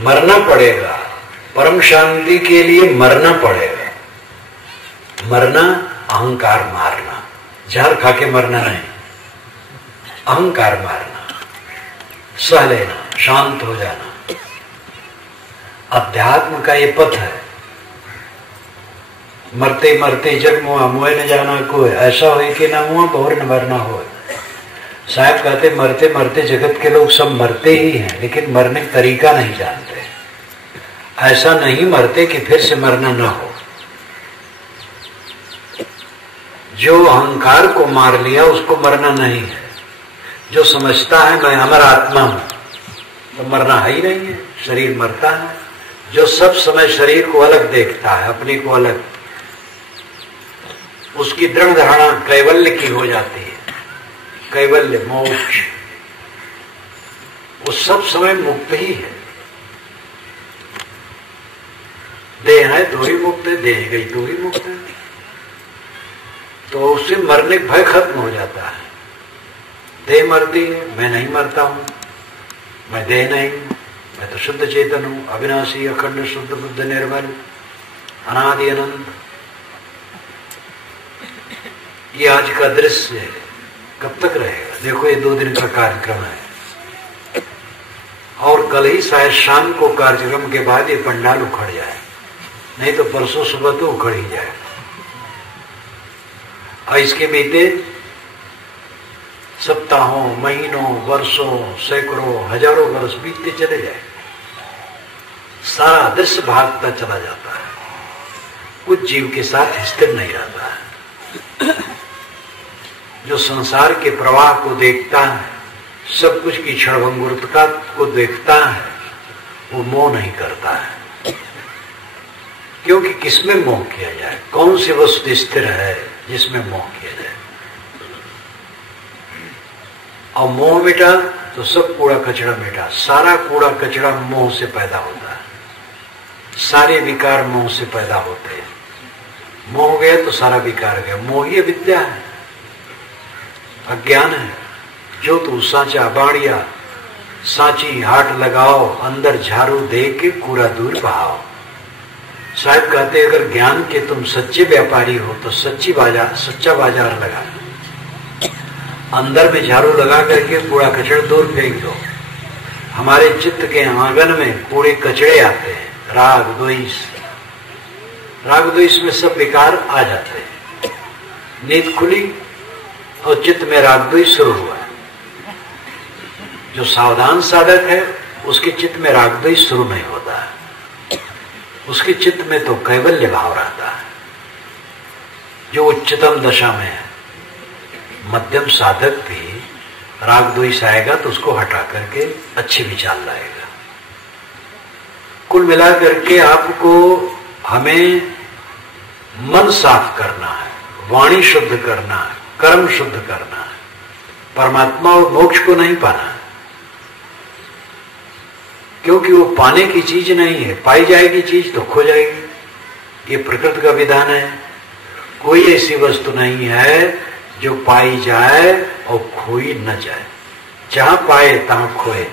मरना पड़ेगा, परम शांति के लिए मरना पड़ेगा। मरना अहंकार मारना, जहर खा के मरना नहीं, अहंकार मारना, सह लेना, शांत हो जाना। अध्यात्म का ये पथ है। मरते मरते जग मुआ मुए न जाना कोई, ऐसा हो कि ना मुआ बहुर न मरना हो। साहब कहते मरते मरते जगत के लोग सब मरते ही हैं, लेकिन मरने का तरीका नहीं जानते। ऐसा नहीं मरते कि फिर से मरना न हो। जो अहंकार को मार लिया उसको मरना नहीं है। जो समझता है मैं अमर आत्मा हूं, तो मरना है ही नहीं है, शरीर मरता है। जो सब समय शरीर को अलग देखता है, अपने को अलग, उसकी दृढ़ धारणा कैवल्य की हो जाती है। कैवल्य मोक्ष, वो सब समय मुक्त ही है। देह है तो ही मुक्त है, देह गई तो ही मुक्त है। तो उससे मरने का भय खत्म हो जाता है। देह मरती है, मैं नहीं मरता हूं, मैं देह नहीं हूं, मैं तो शुद्ध चेतन हूं, अविनाशी अखंड शुद्ध बुद्ध निर्मल अनादि अनंत। ये आज का दृश्य है, कब तक रहेगा? देखो ये 2 दिन का कार्यक्रम है, और कल ही शायद शाम को कार्यक्रम के बाद ये पंडाल उखड़ जाए, नहीं तो परसों सुबह तो उखड़ ही जाए। और इसके बीते सप्ताहों, महीनों, वर्षों, सैकड़ों, हजारों वर्ष बीतते चले जाए, सारा दृश्य भागता चला जाता है, कुछ जीव के साथ स्थिर नहीं रहता है। जो संसार के प्रवाह को देखता है, सब कुछ की क्षणभंगुरता को देखता है, वो मोह नहीं करता है। क्योंकि किसमें मोह किया जाए? कौन सी वस्तु स्थिर है जिसमें मोह किया जाए? और मोह मिटा तो सब कूड़ा कचरा मिटा। सारा कूड़ा कचरा मोह से पैदा होता है, सारे विकार मोह से पैदा होते हैं। मोह गया तो सारा विकार गया। मोह ही विद्या है, अज्ञान है। जो तू साचा बाड़िया, सांची हाट लगाओ, अंदर झाड़ू दे के कूड़ा दूर बहाओ। साहब कहते अगर ज्ञान के तुम सच्चे व्यापारी हो तो सच्चा बाजार लगा, अंदर में झाड़ू लगा करके कूड़ा कचरा दूर फेंक दो। हमारे चित्त के आंगन में कूड़े कचड़े आते हैं, राग द्वेष में सब विकार आ जाते हैं। नींद खुली और चित्त में राग द्वेष शुरू हुआ। जो सावधान साधक है उसके चित्त में राग द्वेष शुरू नहीं होता है, उसके चित्त में तो कैवल्य भाव रहता है, जो उच्चतम दशा में है। मध्यम साधक भी राग द्वेष आएगा तो उसको हटा करके अच्छे विचार लाएगा। कुल मिला करके आपको हमें मन साफ करना है, वाणी शुद्ध करना है, कर्म शुद्ध करना है। परमात्मा और मोक्ष को नहीं पाना है, क्योंकि वो पाने की चीज नहीं है। पाई जाएगी चीज तो खो जाएगी, ये प्रकृति का विधान है। कोई ऐसी वस्तु नहीं है जो पाई जाए और खोई न जाए। जहां पाए तहां खोए।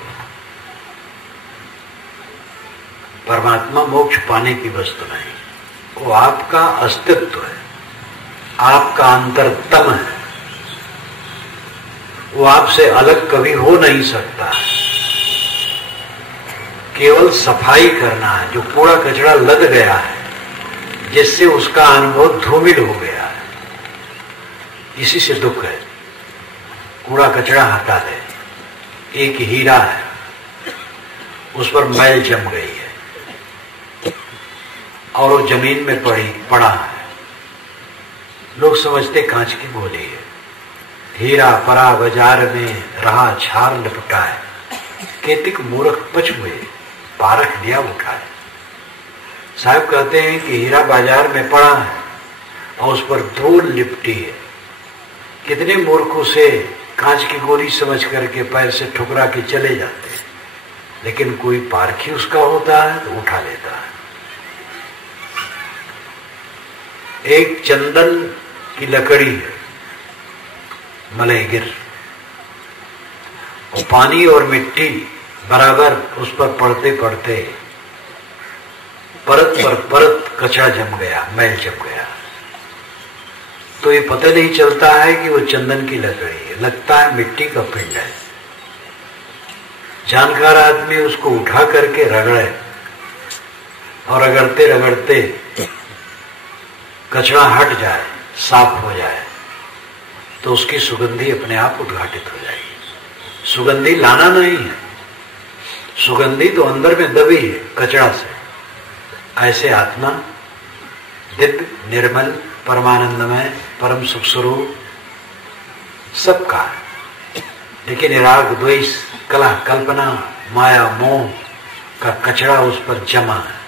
परमात्मा मोक्ष पाने की वस्तु नहीं, वो आपका अस्तित्व है, आपका अंतरतम है। वो आपसे अलग कभी हो नहीं सकता। केवल सफाई करना है। जो कूड़ा कचरा लद गया है, जिससे उसका अनुभव धूमिल हो गया है, इसी से दुख है। कूड़ा कचरा हटा दे। एक हीरा है, उस पर मैल जम गई है, और वो जमीन में पड़ा है। लोग समझते कांच की गोली है। हीरा परा बाजार में रहा छार लिपटा है, केतिक मूर्ख पच हुए पारख लिया उठाए। साहब कहते हैं कि हीरा बाजार में पड़ा है और उस पर धूल लिपटी है। कितने मूर्खों से कांच की गोली समझ करके पैर से ठुकरा के चले जाते हैं, लेकिन कोई पारखी उसका होता है तो उठा लेता है। एक चंदन की लकड़ी है, मलयगिर, और पानी और मिट्टी बराबर उस पर पड़ते पड़ते परत पर परत कचरा जम गया, मैल जम गया। तो ये पता नहीं चलता है कि वो चंदन की लकड़ी है, लगता है मिट्टी का पिंड है। जानकार आदमी उसको उठा करके रगड़े और रगड़ते रगड़ते कचरा हट जाए, साफ हो जाए, तो उसकी सुगंधी अपने आप उद्घाटित हो जाएगी। सुगंधी लाना नहीं है, सुगंधी तो अंदर में दबी है कचरा से। ऐसे आत्मा दिव्य, निर्मल, परमानंदमय, परम सुख स्वरूप सबका है, लेकिन राग, द्वेष, कला, कल्पना, माया, मोह का कचरा उस पर जमा है।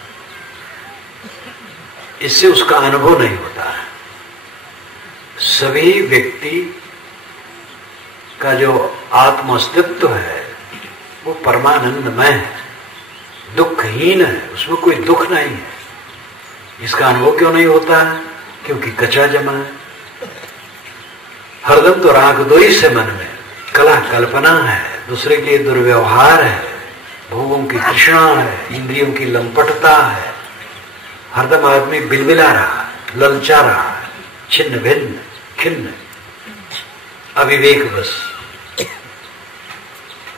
इससे उसका अनुभव नहीं होता है। सभी व्यक्ति का जो आत्म अस्तित्व है वो परमानंदमय है, दुखहीन है, उसमें कोई दुख नहीं है। इसका अनुभव क्यों नहीं होता है? क्योंकि कचरा जमा है। हरदम तो राग द्वेष है मन में, कला कल्पना है, दूसरे के लिए दुर्व्यवहार है, भोगों की तृष्णा है, इंद्रियों की लंपटता है। हरदम आदमी बिलबिला रहा है, ललचा रहा है, छिन्न भिन्न, खिन्न, अविवेक बस।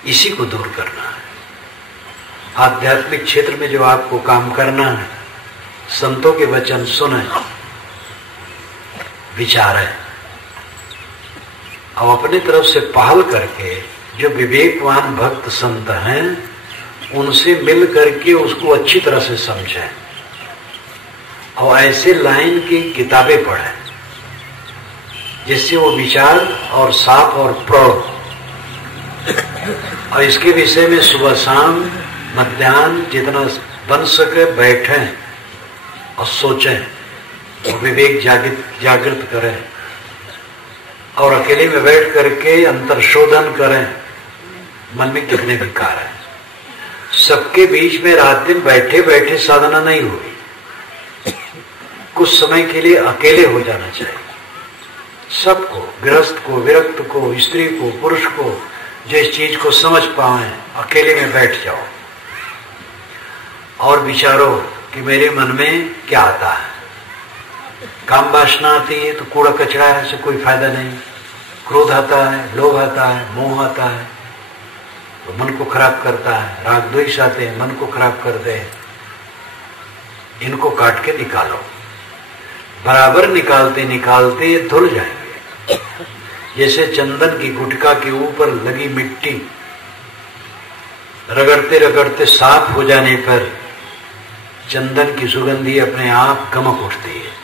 इसी को दूर करना है। आध्यात्मिक क्षेत्र में जो आपको काम करना है, संतों के वचन सुने, विचारें और अपनी तरफ से पहल करके जो विवेकवान भक्त संत हैं उनसे मिल करके उसको अच्छी तरह से समझें और ऐसे लाइन की किताबें पढ़ें जिससे वो विचार और साफ और प्रौढ़, और इसके विषय में सुबह शाम मध्याह्न जितना बन सके बैठें और सोचें और विवेक जागृत करें और अकेले में बैठ करके अंतर्शोधन करें मन में कितने विकार हैं। सबके बीच में रात दिन बैठे बैठे साधना नहीं हुई, कुछ समय के लिए अकेले हो जाना चाहिए। सबको, गृहस्थ को, विरक्त को, स्त्री को, पुरुष को, जिस चीज को समझ पाए अकेले में बैठ जाओ और विचारो कि मेरे मन में क्या आता है। काम वासना आती है तो कूड़ा कचरा है, इससे कोई फायदा नहीं। क्रोध आता है, लोभ आता है, मोह आता है तो मन को खराब करता है। राग द्वेष आते हैं, मन को खराब करते हैं। इनको काट के निकालो। बराबर निकालते निकालते ये धुल जाएंगे। जैसे चंदन की गुटका के ऊपर लगी मिट्टी रगड़ते रगड़ते साफ हो जाने पर चंदन की सुगंधी अपने आप गमक उठती है।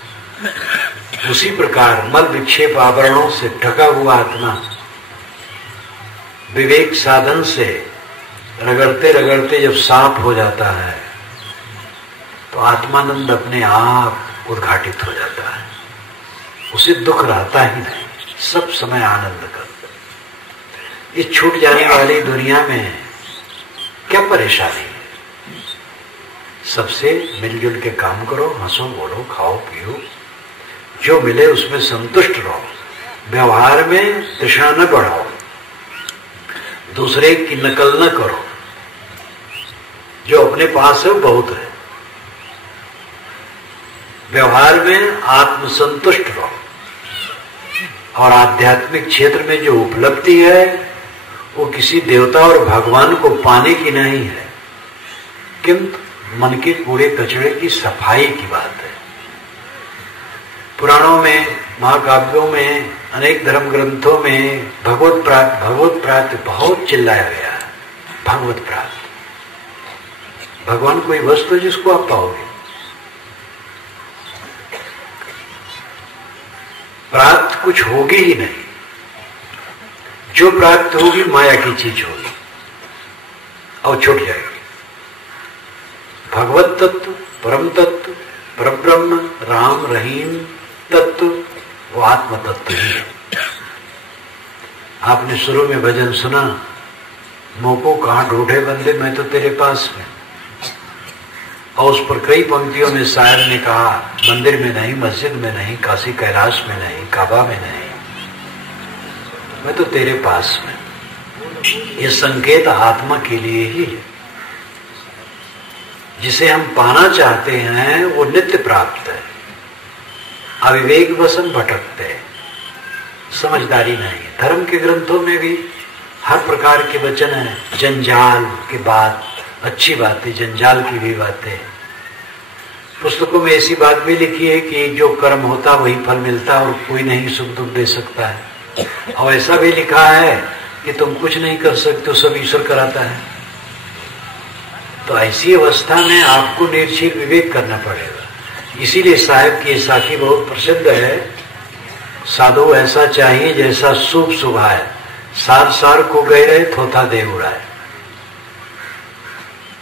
उसी प्रकार मल विक्षेप आवरणों से ढका हुआ आत्मा विवेक साधन से रगड़ते रगड़ते जब साफ हो जाता है तो आत्मानंद अपने आप उद्घाटित हो जाता है। उसे दुख रहता ही नहीं, सब समय आनंद करता। इस छूट जाने वाली दुनिया में क्या परेशानी है? सबसे मिलजुल के काम करो, हंसो बोलो, खाओ पियो, जो मिले उसमें संतुष्ट रहो। व्यवहार में तृष्णा न बढ़ाओ, दूसरे की नकल न करो। जो अपने पास है वो बहुत है। व्यवहार में आत्मसंतुष्ट रहो और आध्यात्मिक क्षेत्र में जो उपलब्धि है वो किसी देवता और भगवान को पाने की नहीं है, किंतु मन के कूड़े कचरे की सफाई की बात है। पुराणों में, महाकाव्यों में, अनेक धर्म ग्रंथों में भगवत प्राप्ति बहुत चिल्लाया गया है। भगवत प्राप्ति, भगवान कोई वस्तु जिसको आप पाओगे, प्राप्त कुछ होगी ही नहीं। जो प्राप्त होगी माया की चीज होगी और छूट जाएगी। भगवत तत्व, परम तत्व, परब्रह्म, राम रहीम तत्व, वो आत्म तत्व ही है। आपने शुरू में भजन सुना, मोको कहां ढूंढे बंदे, मैं तो तेरे पास में। और उस पर कई पंक्तियों में शायर ने कहा, मंदिर में नहीं, मस्जिद में नहीं, काशी कैलाश में नहीं, काबा में नहीं, मैं तो तेरे पास में। ये संकेत आत्मा के लिए ही है। जिसे हम पाना चाहते हैं वो नित्य प्राप्त है। अविवेक वसन भटकते हैं, समझदारी नहीं। धर्म के ग्रंथों में भी हर प्रकार के वचन हैं, जंजाल की बात, अच्छी बातें, जंजाल की भी बातें। पुस्तकों में ऐसी बात भी लिखी है कि जो कर्म होता वही फल मिलता और कोई नहीं सुख दुख दे सकता है। और ऐसा भी लिखा है कि तुम कुछ नहीं कर सकते हो, सब ईश्वर कराता है। तो ऐसी अवस्था में आपको निर्शील विवेक करना पड़ेगा। इसीलिए साहिब की साखी बहुत प्रसिद्ध है, साधु ऐसा चाहिए जैसा शुभ सुभाए, सार सार को गए रहे थोथा दे उड़ाए।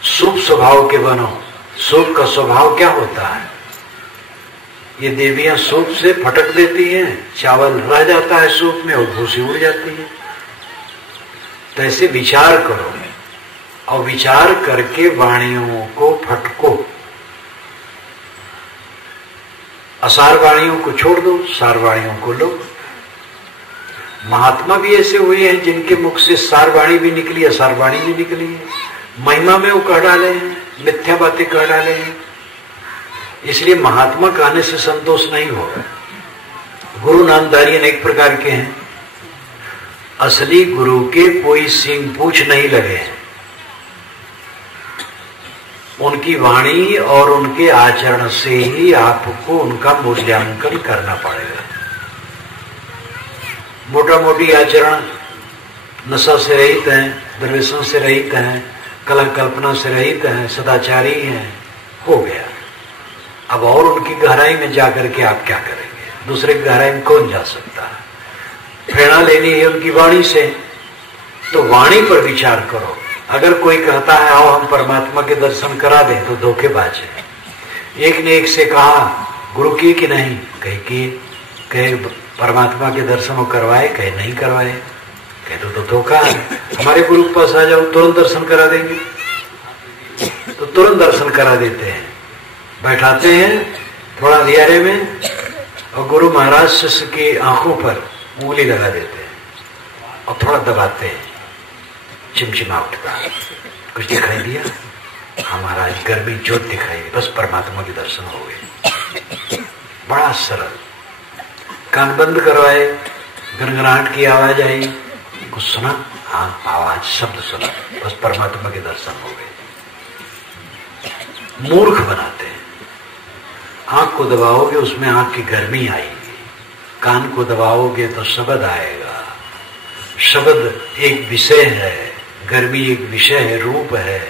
शुभ स्वभाव के बनो। शुभ का स्वभाव क्या होता है? ये देवियां सूप से फटक देती हैं, चावल रह जाता है सूप में और भूसी उड़ जाती है। तो ऐसे विचार करो और विचार करके वाणियों को फटको। असार वाणियों को छोड़ दो, सार वाणियों को लो। महात्मा भी ऐसे हुए हैं जिनके मुख से सार वाणी भी निकली, असार वाणी भी निकली है। महिमा में वो कह डाले हैं, मिथ्या बातें कह डाले हैं। इसलिए महात्मा कहने से संतोष नहीं होगा। गुरु नामधारी अनेक प्रकार के हैं। असली गुरु के कोई सींग पूछ नहीं लगे हैं। उनकी वाणी और उनके आचरण से ही आपको उनका मूल्यांकन करना पड़ेगा। मोटा मोटी आचरण, नशा से रहित हैं, दुर्व्यसन से रहित हैं, कला कल्पना से रहित हैं, सदाचारी हैं, हो गया। अब और उनकी गहराई में जाकर के आप क्या करेंगे? दूसरे की गहराई में कौन जा सकता है? प्रेरणा लेनी है उनकी वाणी से, तो वाणी पर विचार करो। अगर कोई कहता है आओ हम परमात्मा के दर्शन करा दें, तो धोखेबाज है। एक ने एक से कहा गुरु की कि नहीं, कहे परमात्मा के दर्शन वो करवाए, कहे नहीं करवाए, कहे तो धोखा है। हमारे गुरु के पास आ जाओ, तुरंत दर्शन करा देंगे। तो तुरंत दर्शन करा देते हैं, बैठाते हैं थोड़ा अंधियारे में और गुरु महाराज शिष्य की आंखों पर उंगली लगा देते हैं और थोड़ा दबाते हैं। चिमचिमा उठता, कुछ दिखाई दिया? हाँ महाराज, गर्मी जोत दिखाई दी, बस परमात्मा के दर्शन हो गए। बड़ा सरल। कान बंद करवाए, गनगनाहट की आवाज आई, कुछ सुना? हाँ आवाज, शब्द सुना, बस परमात्मा के दर्शन हो गए। मूर्ख बनाते हैं। आंख को दबाओगे उसमें आंख की गर्मी आएगी, कान को दबाओगे तो शब्द आएगा। शब्द एक विषय है, गर्मी एक विषय है, रूप है।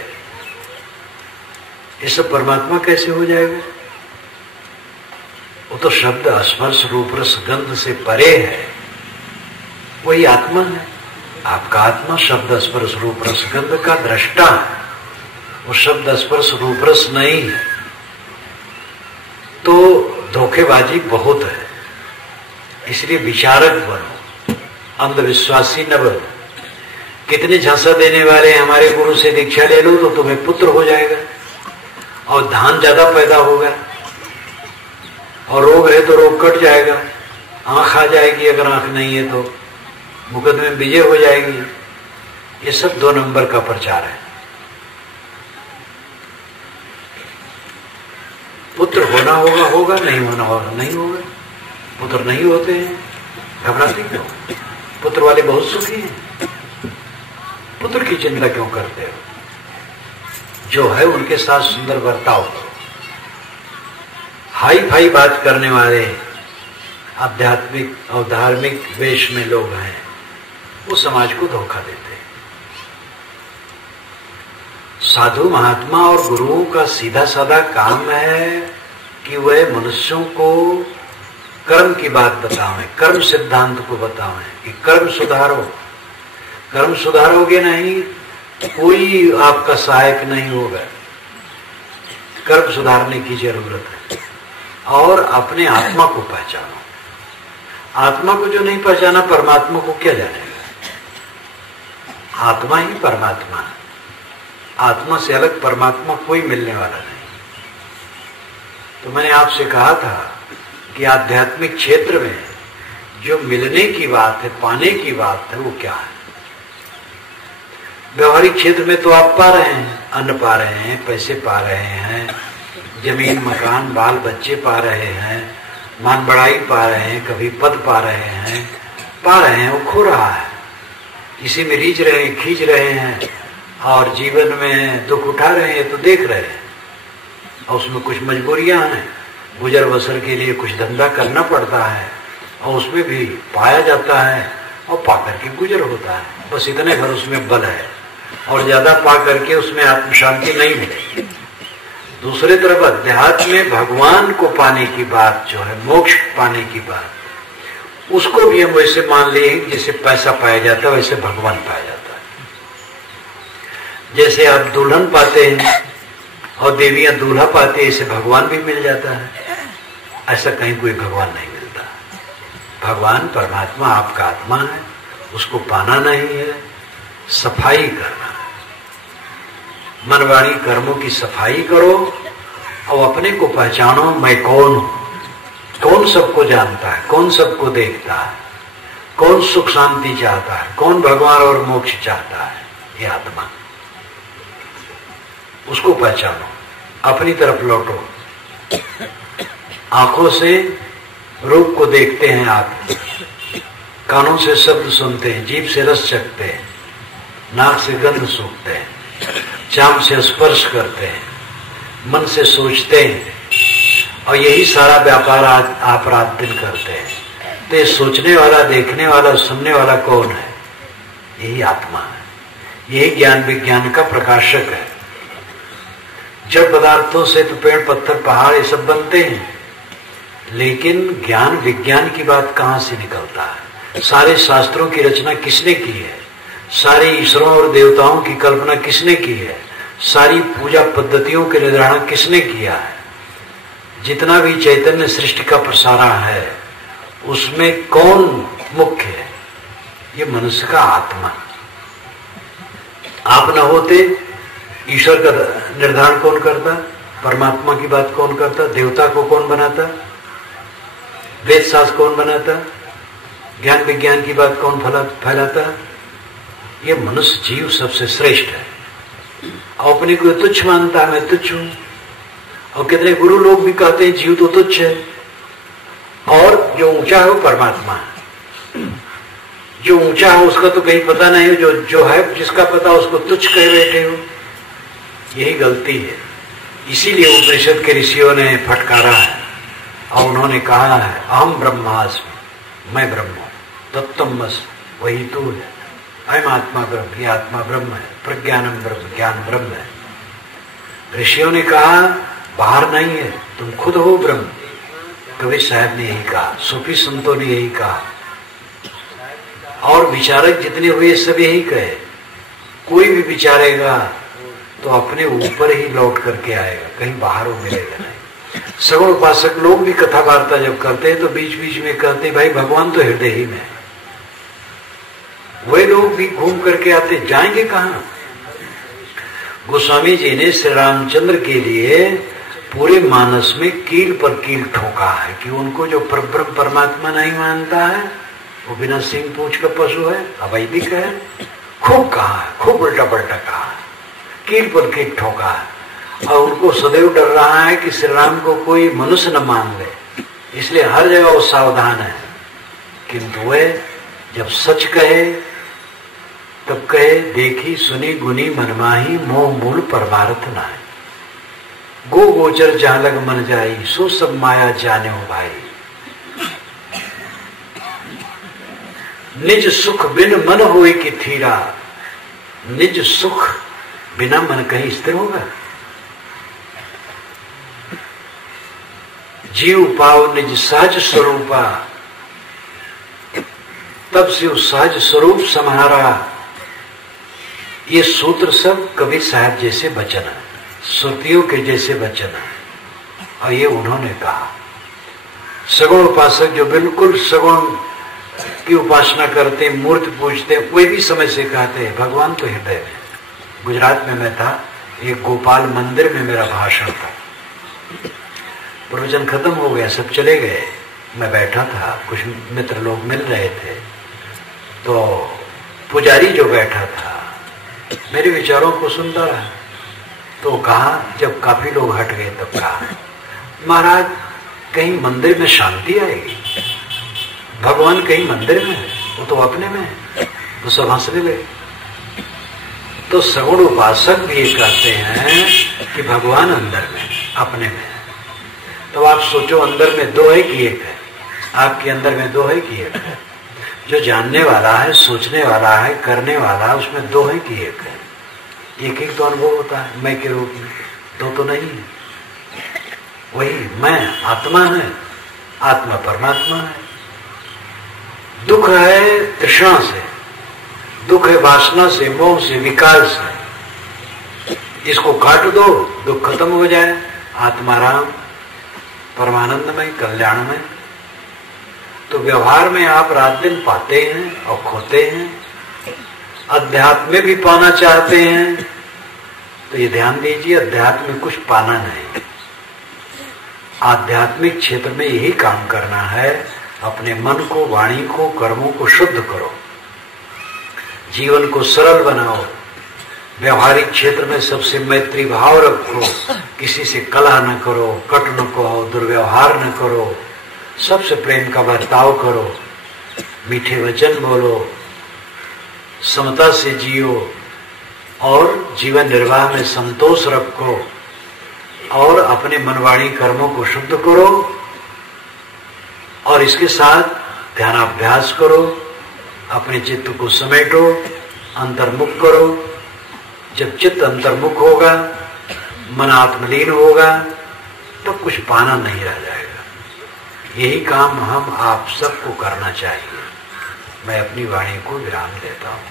ये सब परमात्मा कैसे हो जाएगा? वो तो शब्द स्पर्श रूप रस गंध से परे है, वही आत्मा है। आपका आत्मा शब्द स्पर्श रूप रस गंध का दृष्टा है, वो शब्द स्पर्श रूप रस नहीं है। तो धोखेबाजी बहुत है। इसलिए विचारक बनो, अंधविश्वासी न बनो। कितने झांसा देने वाले हमारे गुरु से दीक्षा ले लो तो तुम्हें पुत्र हो जाएगा और धान ज्यादा पैदा होगा, और रोग है तो रोग कट जाएगा, आंख आ जाएगी, अगर आंख नहीं है तो मुकदमे में विजय हो जाएगी। ये सब 2 नंबर का प्रचार है। पुत्र होना होगा होगा, नहीं होना होगा नहीं होगा। पुत्र नहीं होते हैं, घबराते क्यों? पुत्र वाले बहुत सुखी हैं। पुत्र की चिंता क्यों करते हो? जो है उनके साथ सुंदर बर्ताव करो। हाई फाई बात करने वाले आध्यात्मिक और धार्मिक वेश में लोग हैं, वो समाज को धोखा देते हैं। साधु महात्मा और गुरुओं का सीधा साधा काम है कि वह मनुष्यों को कर्म की बात बतावें, कर्म सिद्धांत को बतावें कि कर्म सुधारो। कर्म सुधारोगे नहीं, कोई आपका सहायक नहीं होगा। कर्म सुधारने की जरूरत है। और अपने आत्मा को पहचानो। आत्मा को जो नहीं पहचाना, परमात्मा को क्या जानेगा? आत्मा ही परमात्मा है। आत्मा से अलग परमात्मा कोई मिलने वाला नहीं। तो मैंने आपसे कहा था कि आध्यात्मिक क्षेत्र में जो मिलने की बात है, पाने की बात है, वो क्या है? व्यवहारिक क्षेत्र में तो आप पा रहे हैं, अन्न पा रहे हैं, पैसे पा रहे हैं, जमीन मकान बाल बच्चे पा रहे हैं, मान बढ़ाई पा रहे हैं, कभी पद पा रहे हैं, वो खो रहा है। इसी में रीझ रहे हैं, खींच रहे हैं और जीवन में दुख उठा रहे हैं तो देख रहे हैं। और उसमें कुछ मजबूरियां हैं, गुजर बसर के लिए कुछ धंधा करना पड़ता है और उसमें भी पाया जाता है और पा करके गुजर होता है। बस इतने भर उसमें बल है और ज्यादा पा करके उसमें आत्म शांति नहीं मिलेगी। दूसरी तरफ अध्यात्म में भगवान को पाने की बात जो है, मोक्ष पाने की बात, उसको भी हम वैसे मान लिए जैसे पैसा पाया जाता है वैसे भगवान पाया जाता है। जैसे आप दुल्हन पाते हैं और देवियां दूल्हा पाती है, ऐसे भगवान भी मिल जाता है। ऐसा कहीं कोई भगवान नहीं मिलता। भगवान परमात्मा आपका आत्मा है, उसको पाना नहीं है, सफाई करना है। मन वाणी कर्मों की सफाई करो और अपने को पहचानो, मैं कौन हूं। कौन सबको जानता है, कौन सबको देखता है, कौन सुख शांति चाहता है, कौन भगवान और मोक्ष चाहता है? ये आत्मा। उसको पहचानो, अपनी तरफ लौटो। आंखों से रूप को देखते हैं आप, कानों से शब्द सुनते हैं, जीभ से रस चखते हैं, नाक से गंध सूंघते हैं, चाम से स्पर्श करते हैं, मन से सोचते हैं और यही सारा व्यापार आज आप रात दिन करते हैं। तो ये सोचने वाला, देखने वाला, सुनने वाला कौन है? यही आत्मा है। यही ज्ञान विज्ञान का प्रकाशक है। जड़ पदार्थों से तो पेड़ पत्थर पहाड़ ये सब बनते हैं, लेकिन ज्ञान विज्ञान की बात कहां से निकलता है? सारे शास्त्रों की रचना किसने की है? सारे ईश्वरों और देवताओं की कल्पना किसने की है? सारी पूजा पद्धतियों के निर्धारण किसने किया है? जितना भी चैतन्य सृष्टि का प्रसारण है उसमें कौन मुख्य है? ये मनुष्य का आत्मा। आप न होते, ईश्वर का निर्धारण कौन करता? परमात्मा की बात कौन करता? देवता को कौन बनाता? वेद शास्त्र कौन बनाता? ज्ञान विज्ञान की बात कौन फैलाता? ये मनुष्य जीव सबसे श्रेष्ठ है। अपने को तुच्छ मानता है, मैं तुच्छ हूं। और कितने गुरु लोग भी कहते हैं जीव तो तुच्छ है, और जो ऊंचा है वो परमात्मा है। जो ऊंचा है उसका तो कहीं पता नहीं हो, जो है जिसका पता उसको तुच्छ कह बैठे हो। यही गलती है। इसीलिए उपनिषद के ऋषियों ने फटकारा है और उन्होंने कहा है, अहम ब्रह्मास्मि, मैं ब्रह्म हूं, तत्तमस, वही तू है। अयम आत्मा ब्रह्म, ये आत्मा ब्रह्म है। प्रज्ञानम ब्रह्म, ज्ञान ब्रह्म है। ऋषियों ने कहा बाहर नहीं है, तुम खुद हो ब्रह्म। कबीर साहब ने यही कहा, सूफी संतों ने यही कहा, और विचारक जितने हुए सब यही कहे। कोई भी विचारेगा तो अपने ऊपर ही लौट करके आएगा, कहीं बाहर वो मिलेगा नहीं। सगुण उपासक लोग भी कथा वार्ता जब करते हैं तो बीच बीच में कहते भाई भगवान तो हृदय ही में है। वे लोग भी घूम करके आते, जाएंगे कहां? गोस्वामी जी ने श्री रामचंद्र के लिए पूरे मानस में कील पर कील ठोका है कि उनको जो परब्रह्म परमात्मा नहीं मानता है वो बिना सिंह पूंछ का पशु है, अवैदिक है। खूब कहा है, खूब उल्टा पलटा कहा है, कील पर कील ठोका है। और उनको सदैव डर रहा है कि श्री राम को कोई मनुष्य न मान ले, इसलिए हर जगह वो सावधान है। किंतु वे जब सच कहे तब कहे, देखी सुनी गुनी मनमाही, मोह मूल परमार्थ नाहि। गो गोचर जहां लग मन जाई, सो सब माया जाने हो भाई। निज सुख बिन मन होए कि थीरा, निज सुख बिना मन कहीं स्थिर होगा? जीव पाओ निज सहज स्वरूपा, तब से उस सहज स्वरूप सम्हारा। ये सूत्र सब कबीर साहब जैसे वचन है, श्रुतियों के जैसे वचन है, और ये उन्होंने कहा। सगुण उपासक जो बिल्कुल सगुण की उपासना करते, मूर्ति पूजते, वे भी समय से कहते हैं भगवान तो हृदय में। गुजरात में मैं था, एक गोपाल मंदिर में मेरा भाषण था, प्रवचन खत्म हो गया, सब चले गए, मैं बैठा था, कुछ मित्र लोग मिल रहे थे, तो पुजारी जो बैठा था मेरे विचारों को सुनता रहा, तो कहा, जब काफी लोग हट गए तब कहा, महाराज कहीं मंदिर में शांति आएगी, भगवान कहीं मंदिर में है, वो तो अपने में है। तो सब हंसने लगे। तो सगुण उपासक भी ये कहते हैं कि भगवान अंदर में, अपने में है। तो आप सोचो, अंदर में दो है कि एक है? आपके अंदर में दो है कि एक है? जो जानने वाला है, सोचने वाला है, करने वाला, उसमें दो है कि एक है? एक एक तो अनुभव होता है मैं के रूप में, दो तो नहीं है। वही मैं आत्मा है, आत्मा परमात्मा है। दुख है तृष्णा से, दुख है वासना से, मोह से, विकार से। इसको काट दो, दुख खत्म हो जाए, आत्मा राम, परमानंदमय, कल्याणमय। तो व्यवहार में आप रात दिन पाते हैं और खोते हैं, अध्यात्म में भी पाना चाहते हैं, तो ये ध्यान दीजिए, अध्यात्म में कुछ पाना नहीं। आध्यात्मिक क्षेत्र में यही काम करना है, अपने मन को, वाणी को, कर्मों को शुद्ध करो, जीवन को सरल बनाओ, व्यवहारिक क्षेत्र में सबसे मैत्री भाव रखो, किसी से कलह न करो, कट न कहो, दुर्व्यवहार न करो, सबसे प्रेम का बर्ताव करो, मीठे वचन बोलो, समता से जियो, और जीवन निर्वाह में संतोष रखो, और अपने मनवाणी कर्मों को शुद्ध करो, और इसके साथ ध्यानाभ्यास करो, अपने चित्त को समेटो, अंतर्मुख करो। जब चित्त अंतर्मुख होगा, मन आत्मलीन होगा, तो कुछ पाना नहीं रह जाएगा। यही काम हम आप सबको करना चाहिए। मैं अपनी वाणी को विराम देता हूँ।